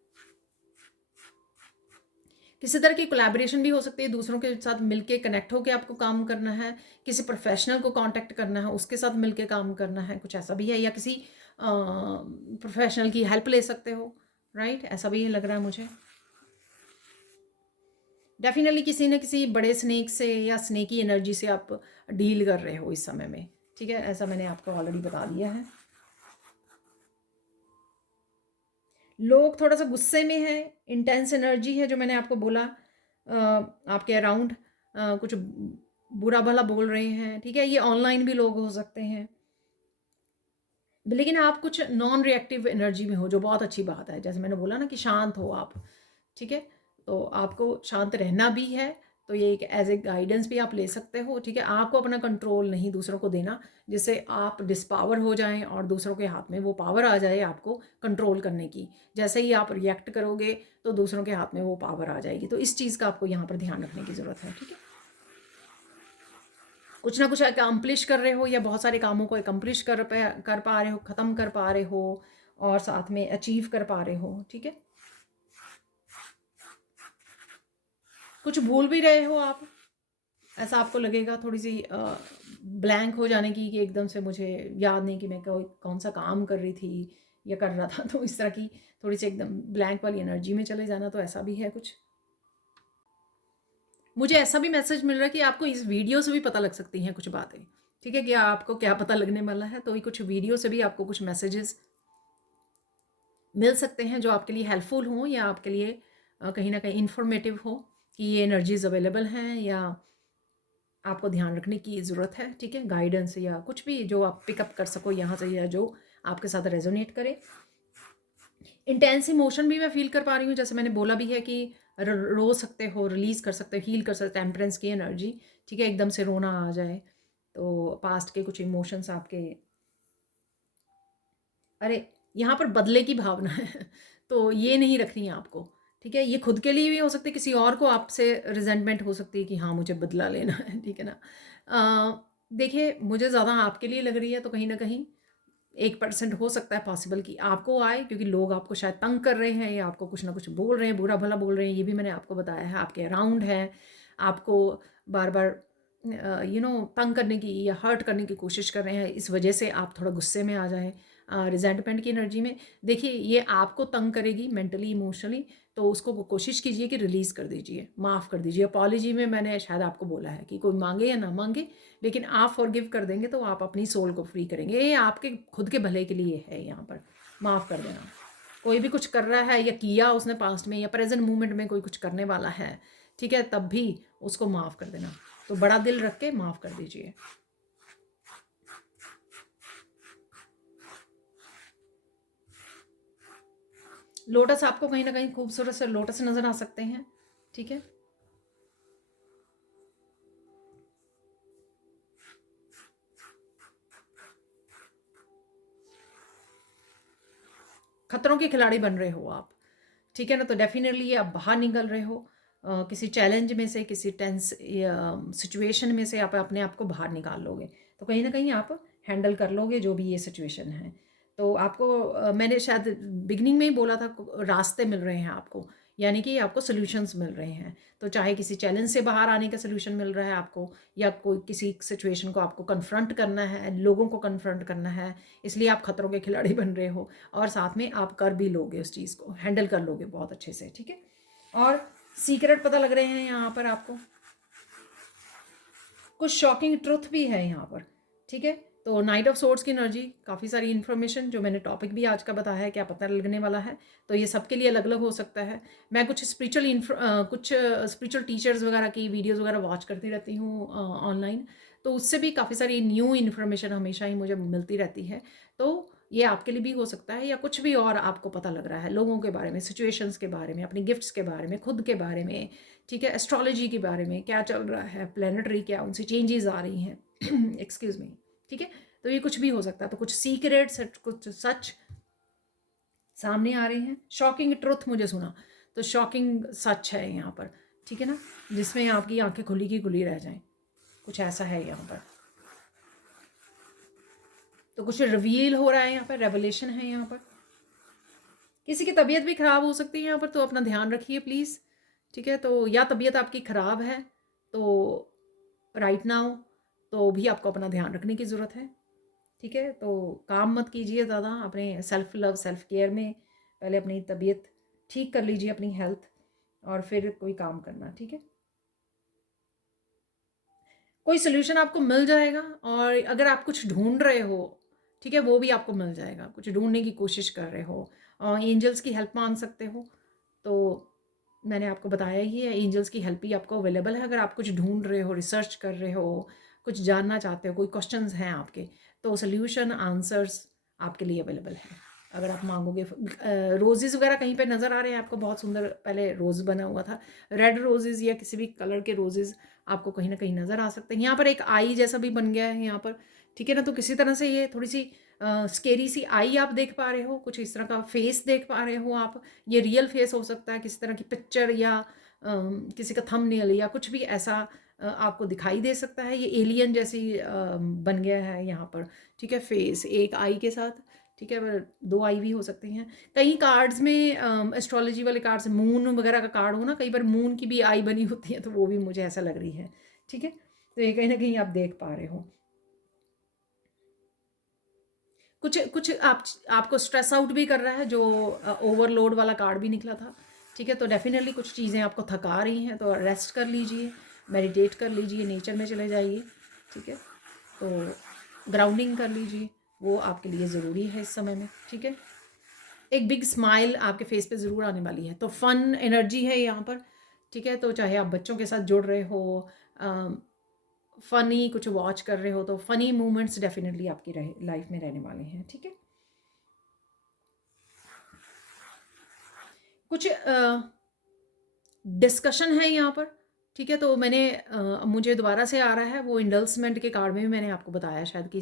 किसी तरह की कोलैबोरेशन भी हो सकती है, दूसरों के साथ मिलके कनेक्ट होकर आपको काम करना है, किसी प्रोफेशनल को कांटेक्ट करना है, उसके साथ मिलके काम करना है, कुछ ऐसा भी है, या किसी प्रोफेशनल की हेल्प ले सकते हो, राइट। ऐसा भी लग रहा है मुझे। डेफिनेटली किसी न किसी बड़े स्नेक से या स्नेकी एनर्जी से आप डील कर रहे हो इस समय में, ठीक है। ऐसा मैंने आपको ऑलरेडी बता दिया है। लोग थोड़ा सा गुस्से में है, इंटेंस एनर्जी है जो मैंने आपको बोला, आपके अराउंड कुछ बुरा भला बोल रहे हैं, ठीक है। ये ऑनलाइन भी लोग हो सकते हैं, लेकिन आप कुछ नॉन रिएक्टिव एनर्जी में हो, जो बहुत अच्छी बात है। जैसे मैंने बोला ना कि शांत हो आप, ठीक है। तो आपको शांत रहना भी है, तो ये एक एज ए गाइडेंस भी आप ले सकते हो, ठीक है। आपको अपना कंट्रोल नहीं दूसरों को देना, जिससे आप डिस्पावर हो जाएं और दूसरों के हाथ में वो पावर आ जाए आपको कंट्रोल करने की। जैसे ही आप रिएक्ट करोगे तो दूसरों के हाथ में वो पावर आ जाएगी। तो इस चीज़ का आपको यहाँ पर ध्यान रखने की ज़रूरत है, ठीक है। कुछ ना कुछ अकम्प्लिश कर रहे हो, या बहुत सारे कामों को अकम्प्लिश कर पा रहे हो, ख़त्म कर पा रहे हो, और साथ में अचीव कर पा रहे हो, ठीक है। कुछ भूल भी रहे हो आप, ऐसा आपको लगेगा, थोड़ी सी ब्लैंक हो जाने की, कि एकदम से मुझे याद नहीं कि मैं कौन सा काम कर रही थी या कर रहा था। तो इस तरह की थोड़ी सी एकदम ब्लैंक वाली एनर्जी में चले जाना, तो ऐसा भी है कुछ। मुझे ऐसा भी मैसेज मिल रहा है कि आपको इस वीडियो से भी पता लग सकती हैं कुछ बातें, ठीक है। कि आपको क्या पता लगने वाला है, तो कुछ वीडियो से भी आपको कुछ मैसेजेस मिल सकते हैं जो आपके लिए हेल्पफुल हों या आपके लिए कहीं ना कहीं इंफॉर्मेटिव हो कि ये एनर्जीज अवेलेबल हैं या आपको ध्यान रखने की ज़रूरत है। ठीक है, गाइडेंस या कुछ भी जो आप पिकअप कर सको यहाँ से या जो आपके साथ रेजोनेट करे। इंटेंस इमोशन भी मैं फील कर पा रही हूँ, जैसे मैंने बोला भी है कि रो सकते हो, रिलीज कर सकते हो, हील कर सकते हो, टेम्परेंस की एनर्जी। ठीक है, एकदम से रोना आ जाए तो पास्ट के कुछ इमोशंस आपके, अरे यहाँ पर बदले की भावना है तो ये नहीं रखनी है आपको। ठीक है, ये खुद के लिए भी हो सकती है, किसी और को आपसे रिजेंटमेंट हो सकती है कि हाँ मुझे बदला लेना है। ठीक है ना, देखिए मुझे ज़्यादा आपके लिए लग रही है, तो कहीं ना कहीं 1% हो सकता है पॉसिबल कि आपको आए, क्योंकि लोग आपको शायद तंग कर रहे हैं या आपको कुछ ना कुछ बोल रहे हैं, बुरा भला बोल रहे हैं। ये भी मैंने आपको बताया है, आपके अराउंड है, आपको बार बार तंग करने की या हर्ट करने की कोशिश कर रहे हैं। इस वजह से आप थोड़ा गुस्से में आ जाएं, रिजेंटमेंट की एनर्जी में। देखिए ये आपको तंग करेगी मेंटली इमोशनली, तो उसको कोशिश कीजिए कि रिलीज़ कर दीजिए, माफ़ कर दीजिए। अपॉलॉजी में मैंने शायद आपको बोला है कि कोई मांगे या ना मांगे, लेकिन आप फॉरगिव कर देंगे तो आप अपनी सोल को फ्री करेंगे। ये आपके खुद के भले के लिए है। यहाँ पर माफ़ कर देना, कोई भी कुछ कर रहा है या किया उसने पास्ट में या प्रेजेंट मोमेंट में कोई कुछ करने वाला है, ठीक है, तब भी उसको माफ़ कर देना। तो बड़ा दिल रख के माफ़ कर दीजिए। लोटस आपको कहीं ना कहीं खूबसूरत से लोटस नज़र आ सकते हैं। ठीक है, खतरों के खिलाड़ी बन रहे हो आप। ठीक है ना, तो डेफिनेटली आप बाहर निकल रहे हो किसी चैलेंज में से, किसी टेंस सिचुएशन में से आप अपने आप को बाहर निकाल लोगे, तो कहीं ना कहीं आप हैंडल कर लोगे जो भी ये सिचुएशन है। तो आपको मैंने शायद बिगनिंग में ही बोला था, रास्ते मिल रहे हैं आपको, यानी कि आपको सोल्यूशंस मिल रहे हैं। तो चाहे किसी चैलेंज से बाहर आने का सोल्यूशन मिल रहा है आपको, या कोई किसी सिचुएशन को आपको कन्फ्रंट करना है, लोगों को कन्फ्रंट करना है, इसलिए आप खतरों के खिलाड़ी बन रहे हो, और साथ में आप कर भी लोगे, उस चीज़ को हैंडल कर लोगे बहुत अच्छे से। ठीक है, और सीक्रेट पता लग रहे हैं यहाँ पर आपको, कुछ शॉकिंग ट्रुथ भी है यहाँ पर। ठीक है, तो नाइट ऑफ सोर्ड्स की एनर्जी, काफ़ी सारी इन्फॉर्मेशन जो मैंने टॉपिक भी आज का बताया है क्या पता लगने वाला है, तो ये सबके लिए अलग अलग हो सकता है। मैं कुछ स्पिरिचुअल टीचर्स वगैरह की वीडियोस वगैरह वॉच करती रहती हूँ ऑनलाइन, तो उससे भी काफ़ी सारी न्यू इन्फॉर्मेशन हमेशा ही मुझे मिलती रहती है। तो ये आपके लिए भी हो सकता है, या कुछ भी और आपको पता लग रहा है लोगों के बारे में, सिचुएशंस के बारे में, अपनी गिफ्ट्स के बारे में, खुद के बारे में। ठीक है, एस्ट्रोलॉजी के बारे में क्या चल रहा है, प्लानिटरी क्या उनसे चेंजेस आ रही हैं एक्सक्यूज मी। ठीक है, तो ये कुछ भी हो सकता है। तो कुछ सीक्रेट्स, कुछ सच सामने आ रहे हैं। शॉकिंग ट्रुथ मुझे सुना, तो शॉकिंग सच है यहाँ पर। ठीक है ना, जिसमें आपकी आंखें खुली की खुली रह जाएं, कुछ ऐसा है यहाँ पर। तो कुछ रिवील हो रहा है यहाँ पर, रेवलेशन है यहाँ पर। किसी की तबीयत भी ख़राब हो सकती है यहाँ पर, तो अपना ध्यान रखिए प्लीज़। ठीक है, तो या तबीयत आपकी ख़राब है तो राइट नाउ तो भी आपको अपना ध्यान रखने की ज़रूरत है। ठीक है, तो काम मत कीजिए ज़्यादा, अपने सेल्फ लव सेल्फ केयर में पहले अपनी तबीयत ठीक कर लीजिए, अपनी हेल्थ, और फिर कोई काम करना। ठीक है, कोई सोल्यूशन आपको मिल जाएगा, और अगर आप कुछ ढूंढ रहे हो, ठीक है, वो भी आपको मिल जाएगा। कुछ ढूंढने की कोशिश कर रहे हो और एंजल्स की हेल्प मांग सकते हो, तो मैंने आपको बताया ही है, एंजल्स की हेल्प ही आपको अवेलेबल है। अगर आप कुछ ढूंढ रहे हो, रिसर्च कर रहे हो, कुछ जानना चाहते हो, कोई क्वेश्चंस हैं आपके, तो सोल्यूशन आंसर्स आपके लिए अवेलेबल है अगर आप मांगोगे। रोजेज़ वगैरह कहीं पे नज़र आ रहे हैं आपको, बहुत सुंदर पहले रोज़ बना हुआ था, रेड रोजेज़ या किसी भी कलर के रोजेज़ आपको कहीं ना कहीं नज़र आ सकते हैं। यहाँ पर एक आई जैसा भी बन गया है यहाँ पर। ठीक है ना, तो किसी तरह से ये थोड़ी सी स्केरी सी आई आप देख पा रहे हो, कुछ इस तरह का फेस देख पा रहे हो आप। ये रियल फेस हो सकता है, किसी तरह की पिक्चर या किसी का थंबनेल या कुछ भी ऐसा आपको दिखाई दे सकता है। ये एलियन जैसी बन गया है यहाँ पर। ठीक है, फेस एक आई के साथ। ठीक है, पर दो आई भी हो सकती हैं। कई कार्ड्स में एस्ट्रोलॉजी वाले कार्ड्स, मून वगैरह का कार्ड हो ना, कई बार मून की भी आई बनी होती है, तो वो भी मुझे ऐसा लग रही है। ठीक है, तो ये कहीं ना कहीं आप देख पा रहे हो। कुछ कुछ आपको स्ट्रेस आउट भी कर रहा है, जो ओवरलोड वाला कार्ड भी निकला था। ठीक है, तो डेफिनेटली कुछ चीज़ें आपको थका रही हैं, तो रेस्ट कर लीजिए, मेडिटेट कर लीजिए, नेचर में चले जाइए। ठीक है, तो ग्राउंडिंग कर लीजिए, वो आपके लिए ज़रूरी है इस समय में। ठीक है, एक बिग स्माइल आपके फेस पे ज़रूर आने वाली है। तो फन एनर्जी है यहाँ पर, ठीक है? तो चाहे आप बच्चों के साथ जुड़ रहे हो, फ़नी कुछ वॉच कर रहे हो, तो फ़नी मोमेंट्स डेफ़िनेटली आपकी लाइफ में रहने वाले हैं, ठीक है? कुछ डिस्कशन है यहाँ पर, ठीक है? तो मैंने मुझे दोबारा से आ रहा है वो इंडल्समेंट के कार्ड में भी मैंने आपको बताया शायद कि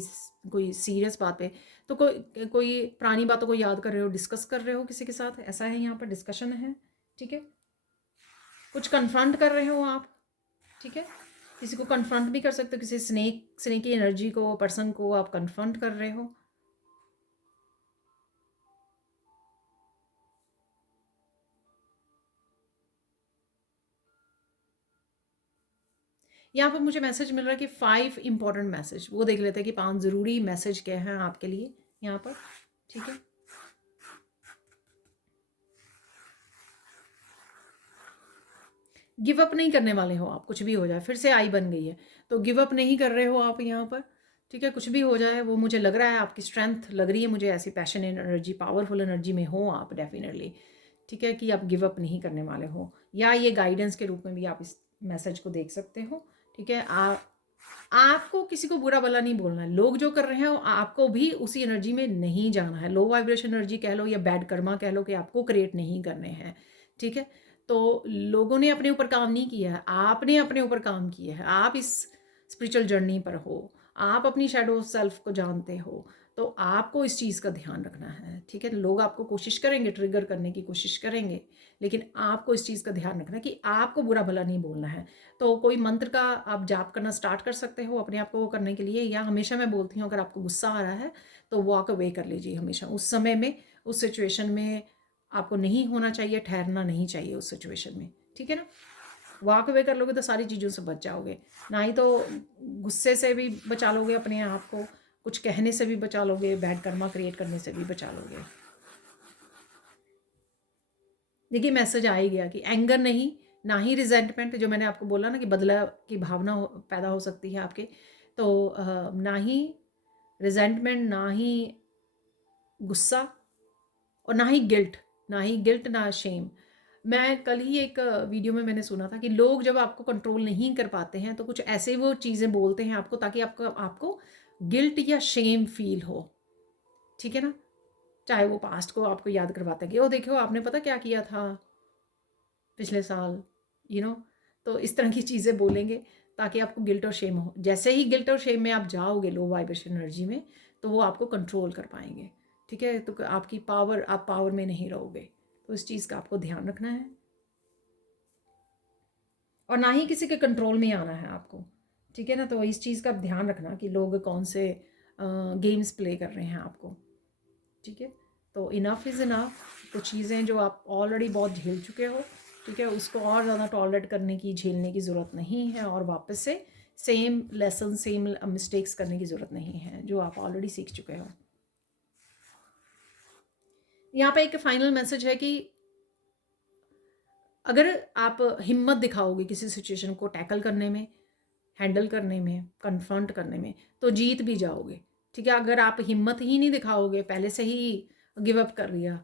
कोई सीरियस बात पे, तो कोई कोई पुरानी बातों को याद कर रहे हो, डिस्कस कर रहे हो किसी के साथ, ऐसा है यहाँ पर डिस्कशन है, ठीक है? कुछ कन्फ्रंट कर रहे हो आप, ठीक है? किसी को कन्फ्रंट भी कर सकते हो, किसी स्नेक की एनर्जी को, पर्सन को आप कन्फ्रंट कर रहे हो। यहाँ पर मुझे मैसेज मिल रहा है कि 5 इंपॉर्टेंट मैसेज, वो देख लेते हैं कि 5 ज़रूरी मैसेज क्या हैं आपके लिए यहाँ पर, ठीक है? गिव अप नहीं करने वाले हो आप, कुछ भी हो जाए, फिर से आई बन गई है, तो गिव अप नहीं कर रहे हो आप यहाँ पर, ठीक है? कुछ भी हो जाए, वो मुझे लग रहा है आपकी स्ट्रेंथ लग रही है मुझे, ऐसी पैशन एनर्जी, पावरफुल एनर्जी में हो आप डेफिनेटली, ठीक है? कि आप गिव अप नहीं करने वाले हो, या ये गाइडेंस के रूप में भी आप इस मैसेज को देख सकते हो, ठीक है? आपको किसी को बुरा भला नहीं बोलना है, लोग जो कर रहे हैं आपको भी उसी एनर्जी में नहीं जाना है, लो वाइब्रेशन एनर्जी कह लो या बैड कर्मा कह लो, कि आपको क्रिएट नहीं करने हैं, ठीक है? तो लोगों ने अपने ऊपर काम नहीं किया है, आपने अपने ऊपर काम किया है, आप इस स्पिरिचुअल जर्नी पर हो, आप अपनी शैडो सेल्फ को जानते हो, तो आपको इस चीज़ का ध्यान रखना है, ठीक है? लोग आपको कोशिश करेंगे, ट्रिगर करने की कोशिश करेंगे, लेकिन आपको इस चीज़ का ध्यान रखना है कि आपको बुरा भला नहीं बोलना है। तो कोई मंत्र का आप जाप करना स्टार्ट कर सकते हो अपने आप को वो करने के लिए, या हमेशा मैं बोलती हूँ अगर आपको गुस्सा आ रहा है तो वॉक अवे कर लीजिए हमेशा, उस समय में, उस सिचुएशन में आपको नहीं होना चाहिए, ठहरना नहीं चाहिए उस सिचुएशन में, ठीक है ना? वॉक अवे कर लोगे तो सारी चीज़ों से बच जाओगे, ना ही तो गुस्से से भी बचा लोगे अपने आप को, कुछ कहने से भी बचा लोगे, बैड कर्मा क्रिएट करने से भी बचा लोगे। देखिए मैसेज आ ही गया कि एंगर नहीं, ना ही रिजेंटमेंट, जो मैंने आपको बोला ना कि बदला की भावना पैदा हो सकती है आपके, तो ना ही रिजेंटमेंट, ना ही गुस्सा, और ना ही गिल्ट, ना ही गिल्ट, ना शेम। मैं कल ही एक वीडियो में मैंने सुना था कि लोग जब आपको कंट्रोल नहीं कर पाते हैं तो कुछ ऐसे वो चीज़ें बोलते हैं आपको ताकि आपको आपको गिल्ट या शेम फील हो, ठीक है ना? चाहे वो पास्ट को आपको याद करवाते हैं कि ओ देखो आपने पता क्या किया था पिछले साल, यू नो, तो इस तरह की चीज़ें बोलेंगे ताकि आपको गिल्ट और शेम हो। जैसे ही गिल्ट और शेम में आप जाओगे लो वाइब्रेशन एनर्जी में, तो वो आपको कंट्रोल कर पाएंगे, ठीक है? तो आपकी पावर, आप पावर में नहीं रहोगे, तो इस चीज़ का आपको ध्यान रखना है, और ना ही किसी के कंट्रोल में आना है आपको, ठीक है ना? तो इस चीज़ का ध्यान रखना कि लोग कौन से गेम्स प्ले कर रहे हैं आपको, ठीक है? तो इनफ इज़ इनफ, कुछ चीज़ें जो आप ऑलरेडी बहुत झेल चुके हो, ठीक है, उसको और ज़्यादा टॉलरेट करने की, झेलने की ज़रूरत नहीं है, और वापस से सेम लेसन, सेम मिस्टेक्स करने की ज़रूरत नहीं है जो आप ऑलरेडी सीख चुके हो। यहाँ पे एक फाइनल मैसेज है कि अगर आप हिम्मत दिखाओगे किसी सिचुएशन को टैकल करने में, हैंडल करने में, कन्फ्रंट करने में, तो जीत भी जाओगे, ठीक है? अगर आप हिम्मत ही नहीं दिखाओगे, पहले से ही गिव अप कर लिया,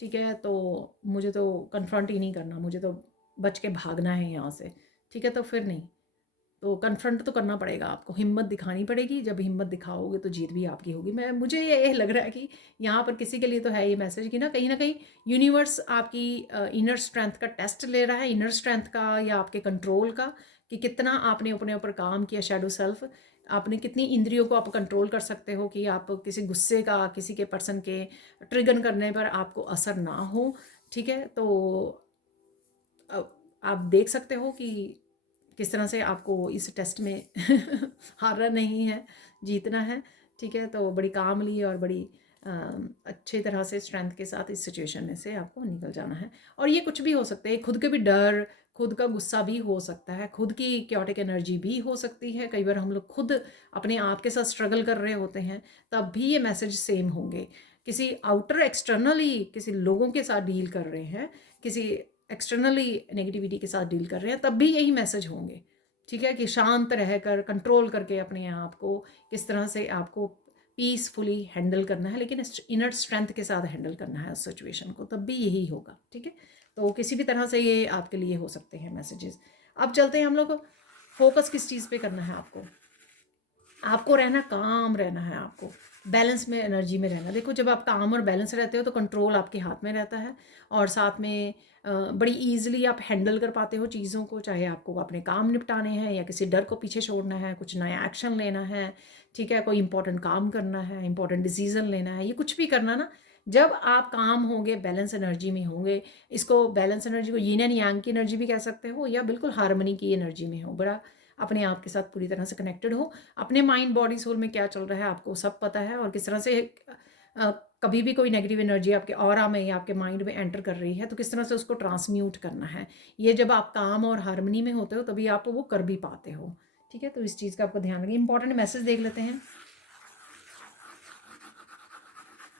ठीक है, तो मुझे तो कन्फ्रंट ही नहीं करना, मुझे तो बच के भागना है यहाँ से, ठीक है, तो फिर नहीं, तो कन्फ्रंट तो करना पड़ेगा आपको, हिम्मत दिखानी पड़ेगी, जब हिम्मत दिखाओगे तो जीत भी आपकी होगी। मुझे ये लग रहा है कि यहाँ पर किसी के लिए तो है ये मैसेज कि ना कहीं यूनिवर्स आपकी इनर स्ट्रेंथ का टेस्ट ले रहा है, इनर स्ट्रेंथ का या आपके कंट्रोल का, कि कितना आपने अपने ऊपर काम किया, शैडो सेल्फ, आपने कितनी इंद्रियों को आप कंट्रोल कर सकते हो कि आप किसी गुस्से का, किसी के पर्सन के ट्रिगर करने पर आपको असर ना हो, ठीक है? तो आप देख सकते हो कि किस तरह से आपको इस टेस्ट में हारना नहीं है, जीतना है, ठीक है? तो बड़ी कामली और बड़ी अच्छी तरह से स्ट्रेंथ के साथ इस सिचुएशन में से आपको निकल जाना है, और ये कुछ भी हो सकता है, खुद के भी डर, खुद का गुस्सा भी हो सकता है, खुद की क्योटिक एनर्जी भी हो सकती है, कई बार हम लोग खुद अपने आप के साथ स्ट्रगल कर रहे होते हैं, तब भी ये मैसेज सेम होंगे। किसी आउटर एक्सटर्नली किसी लोगों के साथ डील कर रहे हैं, किसी एक्सटर्नली नेगेटिविटी के साथ डील कर रहे हैं, तब भी यही मैसेज होंगे, ठीक है? कि शांत रहकर कंट्रोल करके अपने आप को किस तरह से आपको पीसफुली हैंडल करना है, लेकिन इनर स्ट्रेंथ के साथ हैंडल करना है उस सिचुएशन को, तब भी यही होगा। ठीक है, तो किसी भी तरह से ये आपके लिए हो सकते हैं मैसेजेस। अब चलते हैं हम लोग, फोकस किस चीज़ पे करना है आपको। आपको रहना, काम रहना है आपको, बैलेंस में, एनर्जी में रहना। देखो, जब आप काम और बैलेंस रहते हो तो कंट्रोल आपके हाथ में रहता है, और साथ में बड़ी ईजिली आप हैंडल कर पाते हो चीज़ों को, चाहे आपको अपने काम निपटाने हैं या किसी डर को पीछे छोड़ना है, कुछ नया एक्शन लेना है, ठीक है, कोई इंपॉर्टेंट काम करना है, इंपॉर्टेंट डिसीजन लेना है, ये कुछ भी करना ना, जब आप काम होंगे, बैलेंस एनर्जी में होंगे, इसको बैलेंस एनर्जी को यीन एंड यांग की एनर्जी भी कह सकते हो, या बिल्कुल हार्मनी की एनर्जी में हो, बड़ा अपने आप के साथ पूरी तरह से कनेक्टेड हो, अपने माइंड बॉडी सोल में क्या चल रहा है आपको सब पता है, और किस तरह से कभी भी कोई नेगेटिव एनर्जी आपके ऑरा में या आपके माइंड में एंटर कर रही है तो किस तरह से उसको ट्रांसम्यूट करना है। ये जब आप काम और हार्मनी में होते हो तभी आप वो कर भी पाते हो। ठीक है, तो इस चीज़ का आपको ध्यान रखिए। इंपॉर्टेंट मैसेज देख लेते हैं।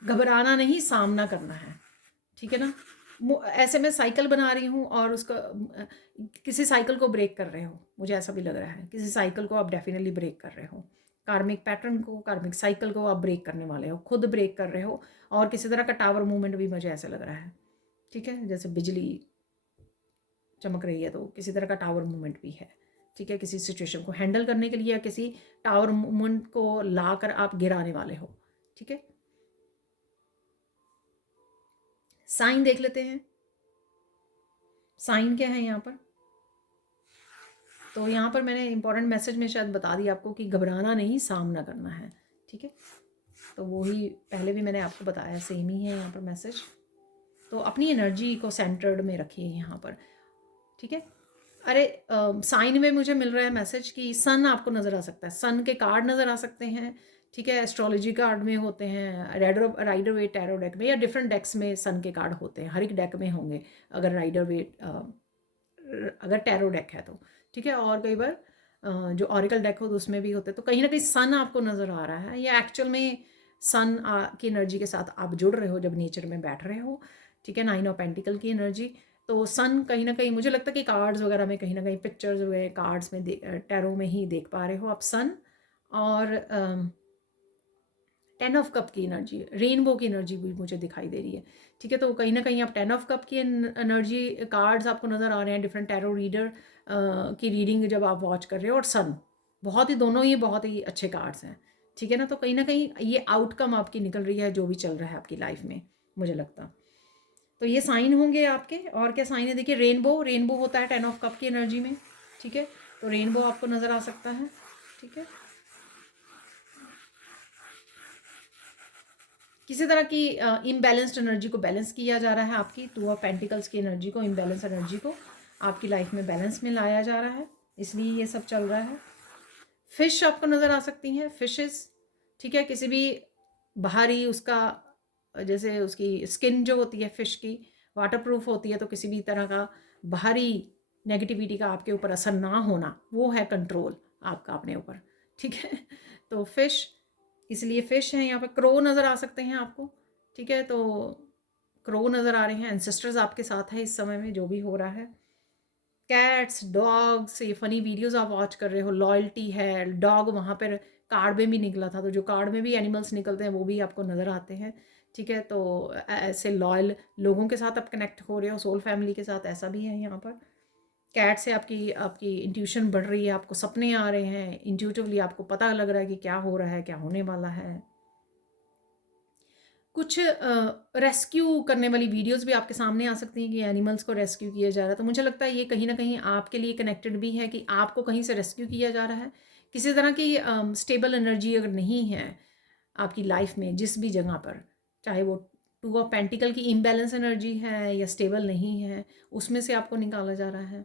घबराना नहीं, सामना करना है। ठीक है ना, ऐसे मैं साइकिल बना रही हूँ और उसका किसी साइकिल को ब्रेक कर रहे हो, मुझे ऐसा भी लग रहा है किसी साइकिल को आप डेफिनेटली ब्रेक कर रहे हो, कार्मिक पैटर्न को, कार्मिक साइकिल को आप ब्रेक करने वाले हो, खुद ब्रेक कर रहे हो, और किसी तरह का टावर मूवमेंट भी मुझे ऐसा लग रहा है। ठीक है, जैसे बिजली चमक रही है तो किसी तरह का टावर मूवमेंट भी है। ठीक है, किसी सिचुएशन को हैंडल करने के लिए या किसी टावर मूवमेंट को लाकर आप गिराने वाले हो। ठीक है, साइन देख लेते हैं, साइन क्या है यहाँ पर। तो यहाँ पर मैंने इंपॉर्टेंट मैसेज में शायद बता दिया आपको कि घबराना नहीं, सामना करना है। ठीक है, तो वही पहले भी मैंने आपको बताया, सेम ही है यहाँ पर मैसेज। तो अपनी एनर्जी को सेंटर्ड में रखिए यहाँ पर। ठीक है, अरे साइन में मुझे मिल रहा है मैसेज कि सन आपको नज़र आ सकता है, सन के कार्ड नज़र आ सकते हैं। ठीक है, एस्ट्रोलॉजी कार्ड में होते हैं, राइडर वेट टैरो डेक में, या डिफरेंट डेक्स में सन के कार्ड होते हैं, हर एक डेक में होंगे अगर राइडर वेट अगर टैरो डेक है तो। ठीक है, और कई बार जो ऑरिकल डेक हो तो उसमें भी होते हैं। तो कहीं ना कहीं सन आपको नज़र आ रहा है, या एक्चुअल में सन की एनर्जी के साथ आप जुड़ रहे हो जब नेचर में बैठ रहे हो। ठीक है, 9 ऑफ पेंटिकल की एनर्जी, तो सन कहीं ना कहीं मुझे लगता है कि कार्ड्स वगैरह में, कहीं ना कहीं पिक्चर्स वगैरह कार्ड्स में टैरो में ही देख पा रहे हो आप सन। और 10 ऑफ कप की एनर्जी, रेनबो की एनर्जी भी मुझे दिखाई दे रही है। ठीक है, तो कहीं ना कहीं आप 10 ऑफ कप की एनर्जी कार्ड्स आपको नज़र आ रहे हैं, डिफरेंट टैरो रीडर की रीडिंग जब आप वॉच कर रहे हो, और सन बहुत ही, दोनों ही बहुत ही अच्छे कार्ड्स हैं। ठीक है ना, तो कहीं ना कहीं ये आउटकम आपकी निकल रही है जो भी चल रहा है आपकी लाइफ में, मुझे लगता। तो ये साइन होंगे आपके। और क्या साइन है, देखिए रेनबो, रेनबो होता है 10 ऑफ कप की एनर्जी में। ठीक है, तो रेनबो आपको नज़र आ सकता है। ठीक है, किसी तरह की इम्बैलेंस्ड एनर्जी को बैलेंस किया जा रहा है, आपकी 2 ऑफ पेंटिकल्स की एनर्जी को, इम्बैलेंस एनर्जी को आपकी लाइफ में बैलेंस में लाया जा रहा है, इसलिए ये सब चल रहा है। फिश आपको नज़र आ सकती हैं, फिशेस। ठीक है, किसी भी बाहरी उसका, जैसे उसकी स्किन जो होती है फिश की वाटर प्रूफ होती है, तो किसी भी तरह का बाहरी नेगेटिविटी का आपके ऊपर असर ना होना, वो है कंट्रोल आपका अपने ऊपर। ठीक है, तो फिश, इसलिए फिश है यहाँ पे। क्रो नज़र आ सकते हैं आपको। ठीक है, तो क्रो नज़र आ रहे हैं, एंसेस्टर्स आपके साथ हैं इस समय में जो भी हो रहा है। कैट्स, डॉग्स, ये फनी वीडियोस आप वॉच कर रहे हो, लॉयल्टी है, डॉग वहाँ पर कार्ड में भी निकला था, तो जो कार्ड में भी एनिमल्स निकलते हैं वो भी आपको नज़र आते हैं। ठीक है, तो ऐसे लॉयल लोगों के साथ आप कनेक्ट हो रहे हो, सोल फैमिली के साथ, ऐसा भी है यहाँ पर। कैट से आपकी आपकी इंट्यूशन बढ़ रही है, आपको सपने आ रहे हैं, इंट्यूटिवली आपको पता लग रहा है कि क्या हो रहा है, क्या होने वाला है। कुछ रेस्क्यू करने वाली वीडियोस भी आपके सामने आ सकती हैं कि एनिमल्स को रेस्क्यू किया जा रहा है, तो मुझे लगता है ये कहीं ना कहीं आपके लिए कनेक्टेड भी है कि आपको कहीं से रेस्क्यू किया जा रहा है। किसी तरह की स्टेबल एनर्जी अगर नहीं है आपकी लाइफ में, जिस भी जगह पर, चाहे वो 2 ऑफ पेंटिकल की इम्बैलेंस एनर्जी है या स्टेबल नहीं है, उसमें से आपको निकाला जा रहा है।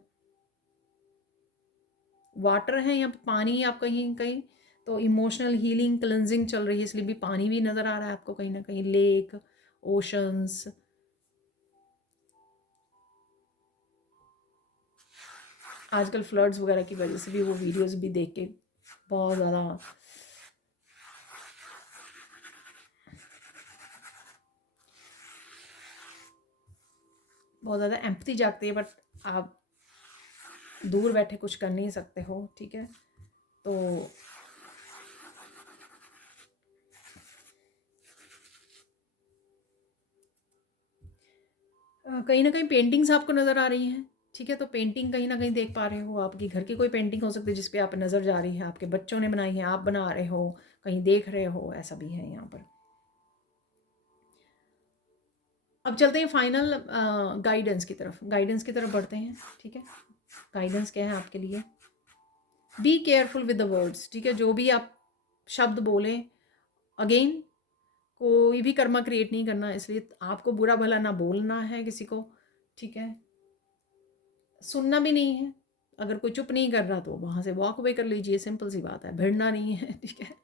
वाटर है या पानी, आप कहीं कहीं तो इमोशनल हीलिंग, क्लेंजिंग चल रही है, इसलिए भी पानी भी नज़र आ रहा है आपको कहीं ना कहीं, लेक, ओशंस। आजकल फ्लड्स वगैरह की वजह से भी वो वीडियोस भी देख के बहुत ज़्यादा एम्पैथी जागती है, बट आप दूर बैठे कुछ कर नहीं सकते हो। ठीक है, तो कहीं ना कहीं पेंटिंग्स आपको नज़र आ रही हैं, ठीक है। तो पेंटिंग कहीं ना कहीं देख पा रहे हो, आपकी घर की कोई पेंटिंग हो सकती है जिस पे आप नज़र जा रही है, आपके बच्चों ने बनाई है, आप बना रहे हो, कहीं देख रहे हो, ऐसा भी है यहाँ पर। अब चलते हैं फाइनल गाइडेंस की तरफ बढ़ते हैं, ठीक है। गाइडेंस क्या है आपके लिए? Be careful with the words, ठीक है। जो भी आप शब्द बोलें, अगेन कोई भी कर्मा क्रिएट नहीं करना, इसलिए आपको बुरा भला ना बोलना है किसी को, ठीक है। सुनना भी नहीं है, अगर कोई चुप नहीं कर रहा तो वहाँ से वॉक अवे कर लीजिए, सिंपल सी बात है, भिड़ना नहीं है, ठीक है।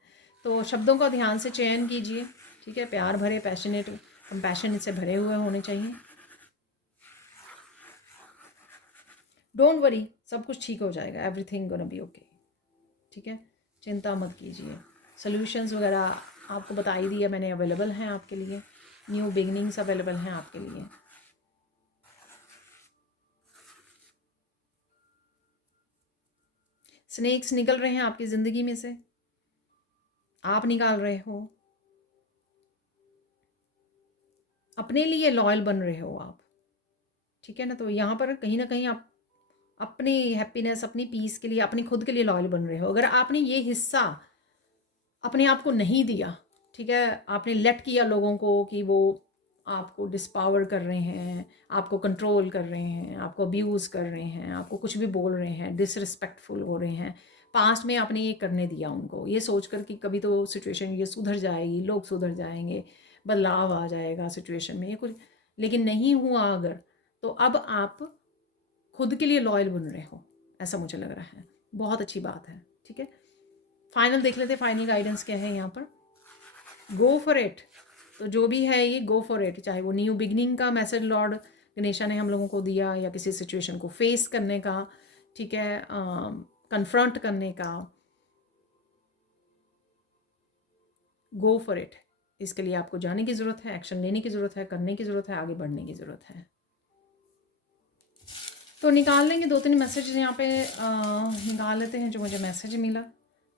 तो शब्दों का ध्यान से चयन कीजिए, ठीक है। प्यार भरे, पैशनेट, कंपैशन से भरे हुए होने चाहिए। डोंट वरी, सब कुछ ठीक हो जाएगा, एवरीथिंग गोना बी ओके, ठीक है। चिंता मत कीजिए, सॉल्यूशंस वगैरह आपको बता ही दिया मैंने, अवेलेबल हैं आपके लिए, न्यू बिगनिंग्स अवेलेबल हैं आपके लिए। स्नेक्स निकल रहे हैं आपकी ज़िंदगी में से, आप निकाल रहे हो, अपने लिए लॉयल बन रहे हो आप, ठीक है ना। तो यहाँ पर कहीं ना कहीं आप अपनी हैप्पीनेस, अपनी पीस के लिए, अपनी खुद के लिए लॉयल बन रहे हो। अगर आपने ये हिस्सा अपने आप को नहीं दिया, ठीक है, आपने लेट किया लोगों को कि वो आपको डिस्पावर कर रहे हैं, आपको कंट्रोल कर रहे हैं, आपको अब्यूज़ कर रहे हैं, आपको कुछ भी बोल रहे हैं, डिसरिस्पेक्टफुल हो रहे हैं, पास्ट में आपने ये करने दिया उनको, ये सोचकर कि कभी तो सिचुएशन ये सुधर जाएगी, लोग सुधर जाएंगे, बदलाव आ जाएगा सिचुएशन में, ये कुछ, लेकिन नहीं हुआ अगर, तो अब आप खुद के लिए लॉयल बन रहे हो, ऐसा मुझे लग रहा है। बहुत अच्छी बात है, ठीक है। फाइनल देख लेते, फाइनल गाइडेंस क्या है यहाँ पर? Go for it. तो जो भी है ये गो फॉर इट, चाहे वो न्यू बिगनिंग का मैसेज लॉर्ड गणेशा ने हम लोगों को दिया, या किसी सिचुएशन को फेस करने का, ठीक है, कन्फ्रंट करने का, गो फॉर इट। इसके लिए आपको जाने की ज़रूरत है, एक्शन लेने की ज़रूरत है, करने की ज़रूरत है, आगे बढ़ने की ज़रूरत है। तो निकाल लेंगे 2-3 मैसेज यहाँ पे, निकाल लेते हैं जो मुझे मैसेज मिला,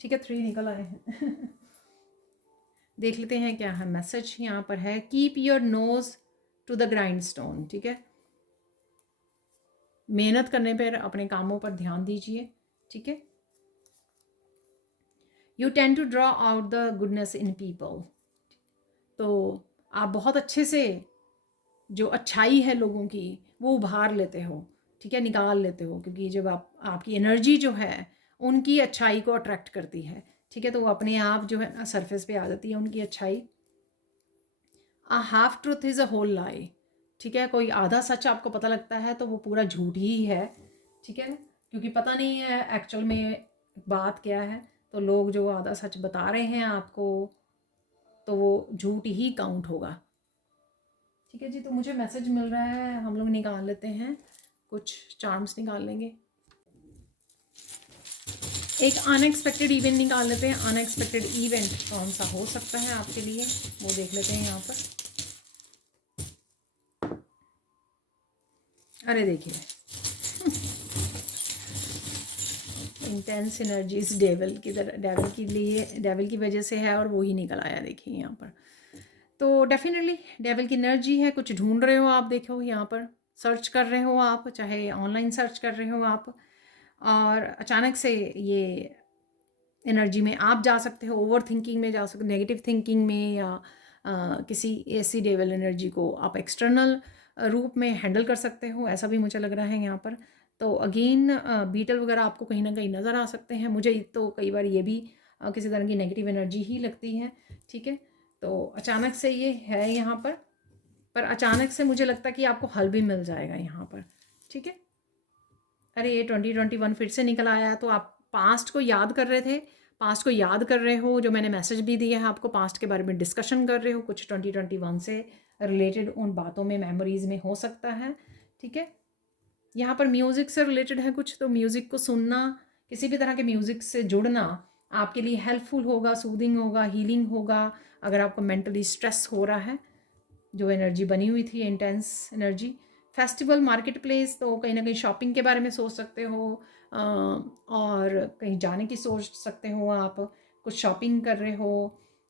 ठीक है। 3 निकल आए हैं। देख लेते हैं क्या है मैसेज यहाँ पर है। Keep your nose to the grindstone, ठीक है। मेहनत करने पर, अपने कामों पर ध्यान दीजिए, ठीक है। You tend to draw out the goodness in people. तो आप बहुत अच्छे से जो अच्छाई है लोगों की वो उभार लेते हो, ठीक है, निकाल लेते हो, क्योंकि जब आपकी एनर्जी जो है उनकी अच्छाई को अट्रैक्ट करती है, ठीक है। तो वो अपने आप जो है ना सरफेस पे आ जाती है उनकी अच्छाई। A half truth is a whole lie, ठीक है। कोई आधा सच आपको पता लगता है तो वो पूरा झूठ ही है, ठीक है ना, क्योंकि पता नहीं है एक्चुअल में बात क्या है। तो लोग जो आधा सच बता रहे हैं आपको, तो वो झूठ ही काउंट होगा, ठीक है जी। तो मुझे मैसेज मिल रहा है, हम लोग निकाल लेते हैं, कुछ चार्म्स निकाल लेंगे। एक अनएक्सपेक्टेड इवेंट निकाल लेते हैं। अनएक्सपेक्टेड इवेंट कौन सा हो सकता है आपके लिए, वो देख लेते हैं यहाँ पर। अरे देखिए, इंटेंस एनर्जीज डेविल की वजह से है, और वो ही निकल आया, देखिए यहाँ पर। तो डेफिनेटली डेविल की एनर्जी है, कुछ ढूंढ रहे हो आप, देखो यहाँ पर सर्च कर रहे हो आप, चाहे ऑनलाइन सर्च कर रहे हो आप, और अचानक से ये एनर्जी में आप जा सकते हो, ओवर थिंकिंग में जा सकते हो, नेगेटिव थिंकिंग में, या किसी ऐसी डेविल एनर्जी को आप एक्सटर्नल रूप में हैंडल कर सकते हो, ऐसा भी मुझे लग रहा है यहाँ पर। तो अगेन बीटल वगैरह आपको कहीं ना कहीं नज़र आ सकते हैं, मुझे तो कई बार ये भी किसी तरह की नेगेटिव एनर्जी ही लगती है, ठीक है। तो अचानक से ये है यहाँ पर अचानक से मुझे लगता है कि आपको हल भी मिल जाएगा यहाँ पर, ठीक है। अरे ये 2021 फिर से निकल आया, तो आप पास्ट को याद कर रहे थे, पास्ट को याद कर रहे हो, जो मैंने मैसेज भी दिया है आपको, पास्ट के बारे में डिस्कशन कर रहे हो, कुछ 2021 से रिलेटेड उन बातों में, मेमोरीज में हो सकता है, ठीक है। यहाँ पर म्यूज़िक से रिलेटेड है कुछ, तो म्यूज़िक को सुनना, किसी भी तरह के म्यूज़िक से जुड़ना आपके लिए हेल्पफुल होगा, सूदिंग होगा, हीलिंग होगा। अगर आपको मेंटली स्ट्रेस हो रहा है, जो एनर्जी बनी हुई थी intense energy. Festival, market place, तो कहीं ना कहीं शॉपिंग के बारे में सोच सकते हो, और कहीं जाने की सोच सकते हो आप, कुछ शॉपिंग कर रहे हो,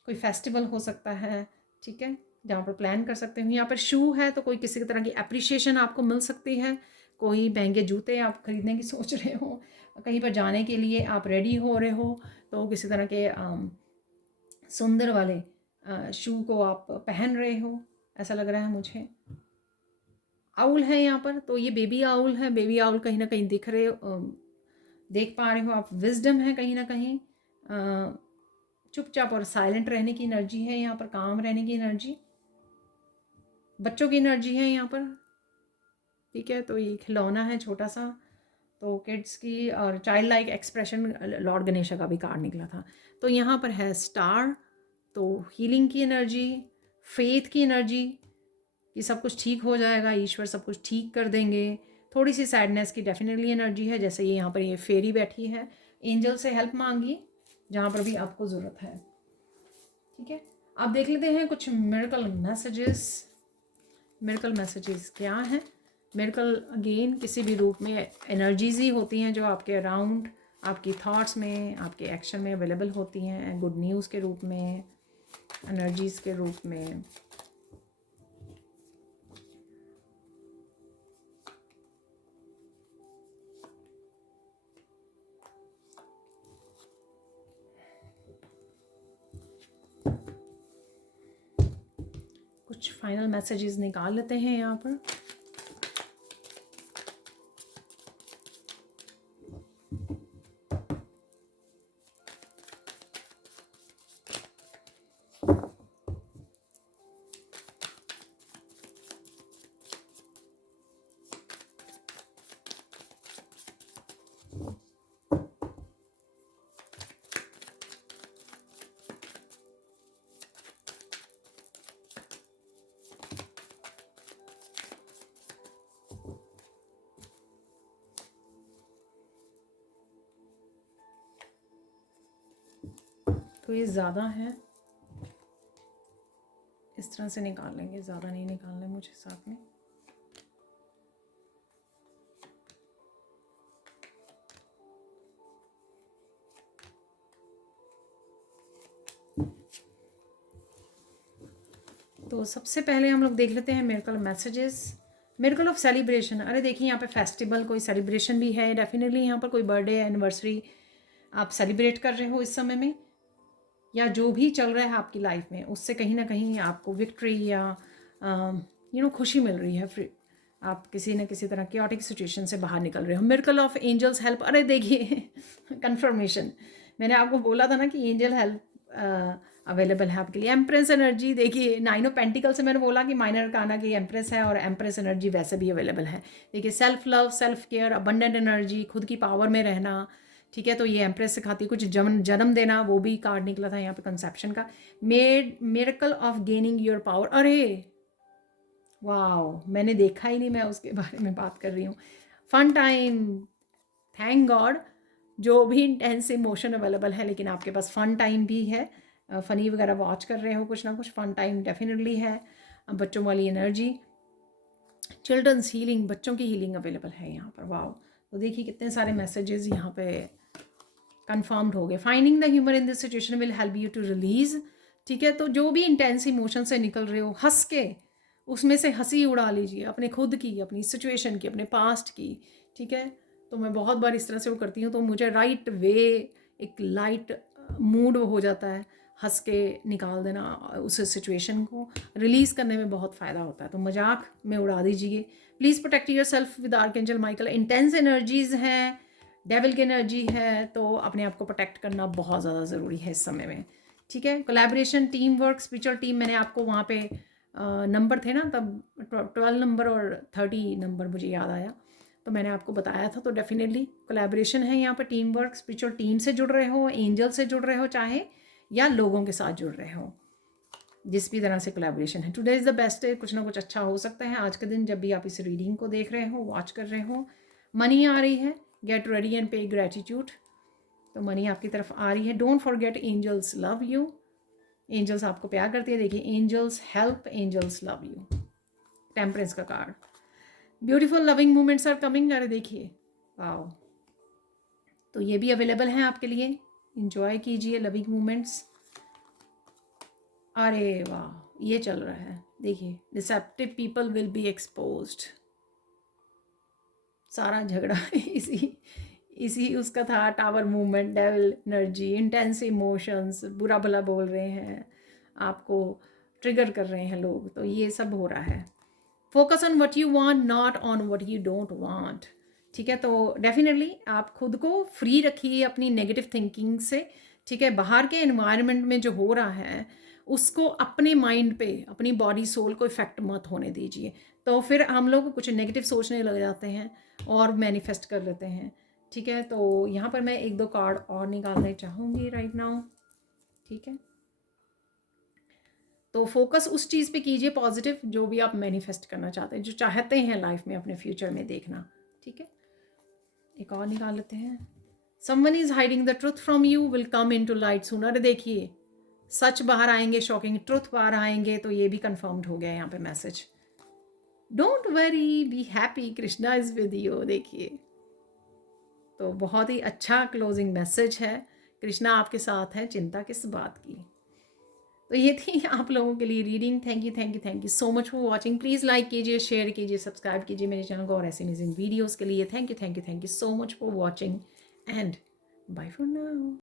कोई फेस्टिवल हो सकता है, ठीक है। जहाँ पर प्लान कर सकते हो। यहाँ पर शू है तो कोई किसी तरह की अप्रिशिएशन आपको मिल सकती है, कोई महंगे जूते आप खरीदने की सोच रहे हो, कहीं पर जाने के लिए आप रेडी हो रहे हो, तो किसी तरह के सुंदर वाले शू को आप पहन रहे हो, ऐसा लग रहा है मुझे। आउल है यहाँ पर, तो ये बेबी आउल है, बेबी आउल कहीं ना कहीं दिख रहे हो, देख पा रहे हो आप। विजडम है कहीं ना कहीं, चुपचाप और साइलेंट रहने की एनर्जी है यहाँ पर, काम रहने की एनर्जी, बच्चों की एनर्जी है यहाँ पर, ठीक है। तो ये खिलौना है छोटा सा, तो किड्स की और child like expression, Lord Ganesha का भी कार्ड निकला था। तो यहाँ पर है स्टार, तो हीलिंग की एनर्जी, फेथ की एनर्जी कि सब कुछ ठीक हो जाएगा, ईश्वर सब कुछ ठीक कर देंगे। थोड़ी सी सैडनेस की डेफिनेटली एनर्जी है, जैसे ये यहाँ पर ये फेरी बैठी है, एंजल से हेल्प मांगी जहाँ पर भी आपको ज़रूरत है, ठीक है। आप देख लेते हैं कुछ मिरेकल मैसेजेस। मिरेकल मैसेजेस क्या हैं? मिरेकल अगेन किसी भी रूप में एनर्जीज ही होती हैं जो आपके अराउंड, आपकी थॉट्स में, आपके एक्शन में अवेलेबल होती हैं, गुड न्यूज़ के रूप में, एनर्जीज के रूप में। कुछ फाइनल मैसेजेस निकाल लेते हैं यहाँ पर। तो ये ज़्यादा है, इस तरह से निकाल लेंगे, ज़्यादा नहीं निकालने मुझे साथ में। तो सबसे पहले हम लोग देख लेते हैं miracle messages. Miracle of celebration, अरे देखिए यहाँ पे फेस्टिवल, कोई सेलिब्रेशन भी है डेफिनेटली, यहाँ पर कोई बर्थडे एनिवर्सरी आप सेलिब्रेट कर रहे हो इस समय में, या जो भी चल रहा है आपकी लाइफ में उससे कहीं ना कहीं आपको विक्ट्री या खुशी मिल रही है, फिर आप किसी न किसी तरह क्योटिक सिचुएशन से बाहर निकल रहे हो। मिरेकल ऑफ एंजल्स हेल्प, अरे देखिए कंफर्मेशन, मैंने आपको बोला था ना कि एंजल हेल्प अवेलेबल है आपके लिए। एम्प्रेस एनर्जी देखिए, 9 ऑफ पेंटिकल से मैंने बोला कि माइनर काना की एम्प्रेस है, और एम्प्रेस एनर्जी वैसे भी अवेलेबल है। देखिए self love, self care, abundant energy, खुद की पावर में रहना, ठीक है। तो ये एम्प्रेस सिखाती है कुछ जन्म देना, वो भी कार्ड निकला था यहाँ पे कंसेप्शन का। Miracle of gaining your power, अरे वाह, मैंने देखा ही नहीं, मैं उसके बारे में बात कर रही हूँ। फन टाइम, थैंक गॉड, जो भी इंटेंस इमोशन अवेलेबल है, लेकिन आपके पास फन टाइम भी है, फ़नी वगैरह वॉच कर रहे हो, कुछ ना कुछ फन टाइम डेफिनेटली है। बच्चों वाली एनर्जी, चिल्ड्रंस हीलिंग, बच्चों की हीलिंग अवेलेबल है यहाँ पर। वाह, तो देखिए कितने सारे मैसेजेस यहाँ पे कन्फर्म्ड हो गए। Finding the humour in this situation will help you to release, ठीक है। तो जो भी इंटेंस इमोशन से निकल रहे हो, हंस के उसमें से हंसी उड़ा लीजिए, अपने खुद की, अपनी सिचुएशन की, अपने पास्ट की, ठीक है। तो मैं बहुत बार इस तरह से वो करती हूँ, तो मुझे राइट वे एक लाइट मूड हो जाता है, हंस के निकाल देना उस सिचुएशन को रिलीज़ करने में बहुत फ़ायदा होता है। तो मजाक में उड़ा दीजिए। Please protect your self with archangel Michael. Intense energies हैं, डेविल की एनर्जी है, तो अपने आप को प्रोटेक्ट करना बहुत ज़्यादा ज़रूरी है इस समय में, ठीक है। Collaboration, team work, spiritual team, मैंने आपको वहाँ पे नंबर थे ना तब 12 नंबर और 30 नंबर मुझे याद आया, तो मैंने आपको बताया था। तो डेफिनेटली कोलैबोरेशन है यहाँ पर, टीम वर्क, स्पिरिचुअल टीम से जुड़ रहे हो, एंजल से जुड़ रहे हो चाहे, या लोगों के साथ जुड़ रहे हो, जिस भी तरह से कोलैबोरेशन है। Today is the best day, कुछ ना कुछ अच्छा हो सकता है आज के दिन जब भी आप इस रीडिंग को देख रहे हो, वॉच कर रहे हो। मनी आ रही है, get ready and pay gratitude, तो मनी आपकी तरफ आ रही है। Don't forget angels love you, angels आपको प्यार करती है। देखिए angels help, angels love you, temperance का card, beautiful loving moments are coming, अरे देखिए वाओ, तो ये भी अवेलेबल है आपके लिए, इंजॉय कीजिए लविंग मोमेंट्स। अरे वाह, ये चल रहा है। देखिए, deceptive people will be exposed. सारा झगड़ा इसी इसी उसका था। Tower movement, devil energy, intense emotions, बुरा भला बोल रहे हैं आपको, ट्रिगर कर रहे हैं लोग, तो ये सब हो रहा है। Focus on what you want, not on what you don't want. ठीक है, तो डेफिनेटली आप खुद को फ्री रखिए अपनी नेगेटिव थिंकिंग से। ठीक है, बाहर के एनवायरनमेंट में जो हो रहा है उसको अपने माइंड पे, अपनी बॉडी सोल को इफ़ेक्ट मत होने दीजिए। तो फिर हम लोग कुछ नेगेटिव सोचने लग जाते हैं और मैनिफेस्ट कर लेते हैं। ठीक है, तो यहाँ पर मैं एक दो कार्ड और निकालने चाहूँगी राइट नाउ। ठीक है, तो फोकस उस चीज़ पे कीजिए पॉजिटिव, जो भी आप मैनिफेस्ट करना चाहते हैं, जो चाहते हैं लाइफ में अपने फ्यूचर में देखना। ठीक है, एक और निकाल लेते हैं। Someone is hiding the truth from you will come into light sooner. देखिए, सच बाहर आएंगे, शॉकिंग ट्रुथ बाहर आएंगे, तो ये भी कंफर्म्ड हो गया यहाँ पे message. Don't worry, be happy, Krishna is with you. देखिए, तो बहुत ही अच्छा क्लोजिंग मैसेज है। कृष्णा आपके साथ है, चिंता किस बात की। तो ये थी आप लोगों के लिए reading. Thank you thank you thank you so much for watching. Please like कीजिए, शेयर कीजिए, सब्सक्राइब कीजिए मेरे चैनल को और ऐसे अमेजिंग वीडियोज़ के लिए। Thank you thank you thank you so much for watching and bye for now.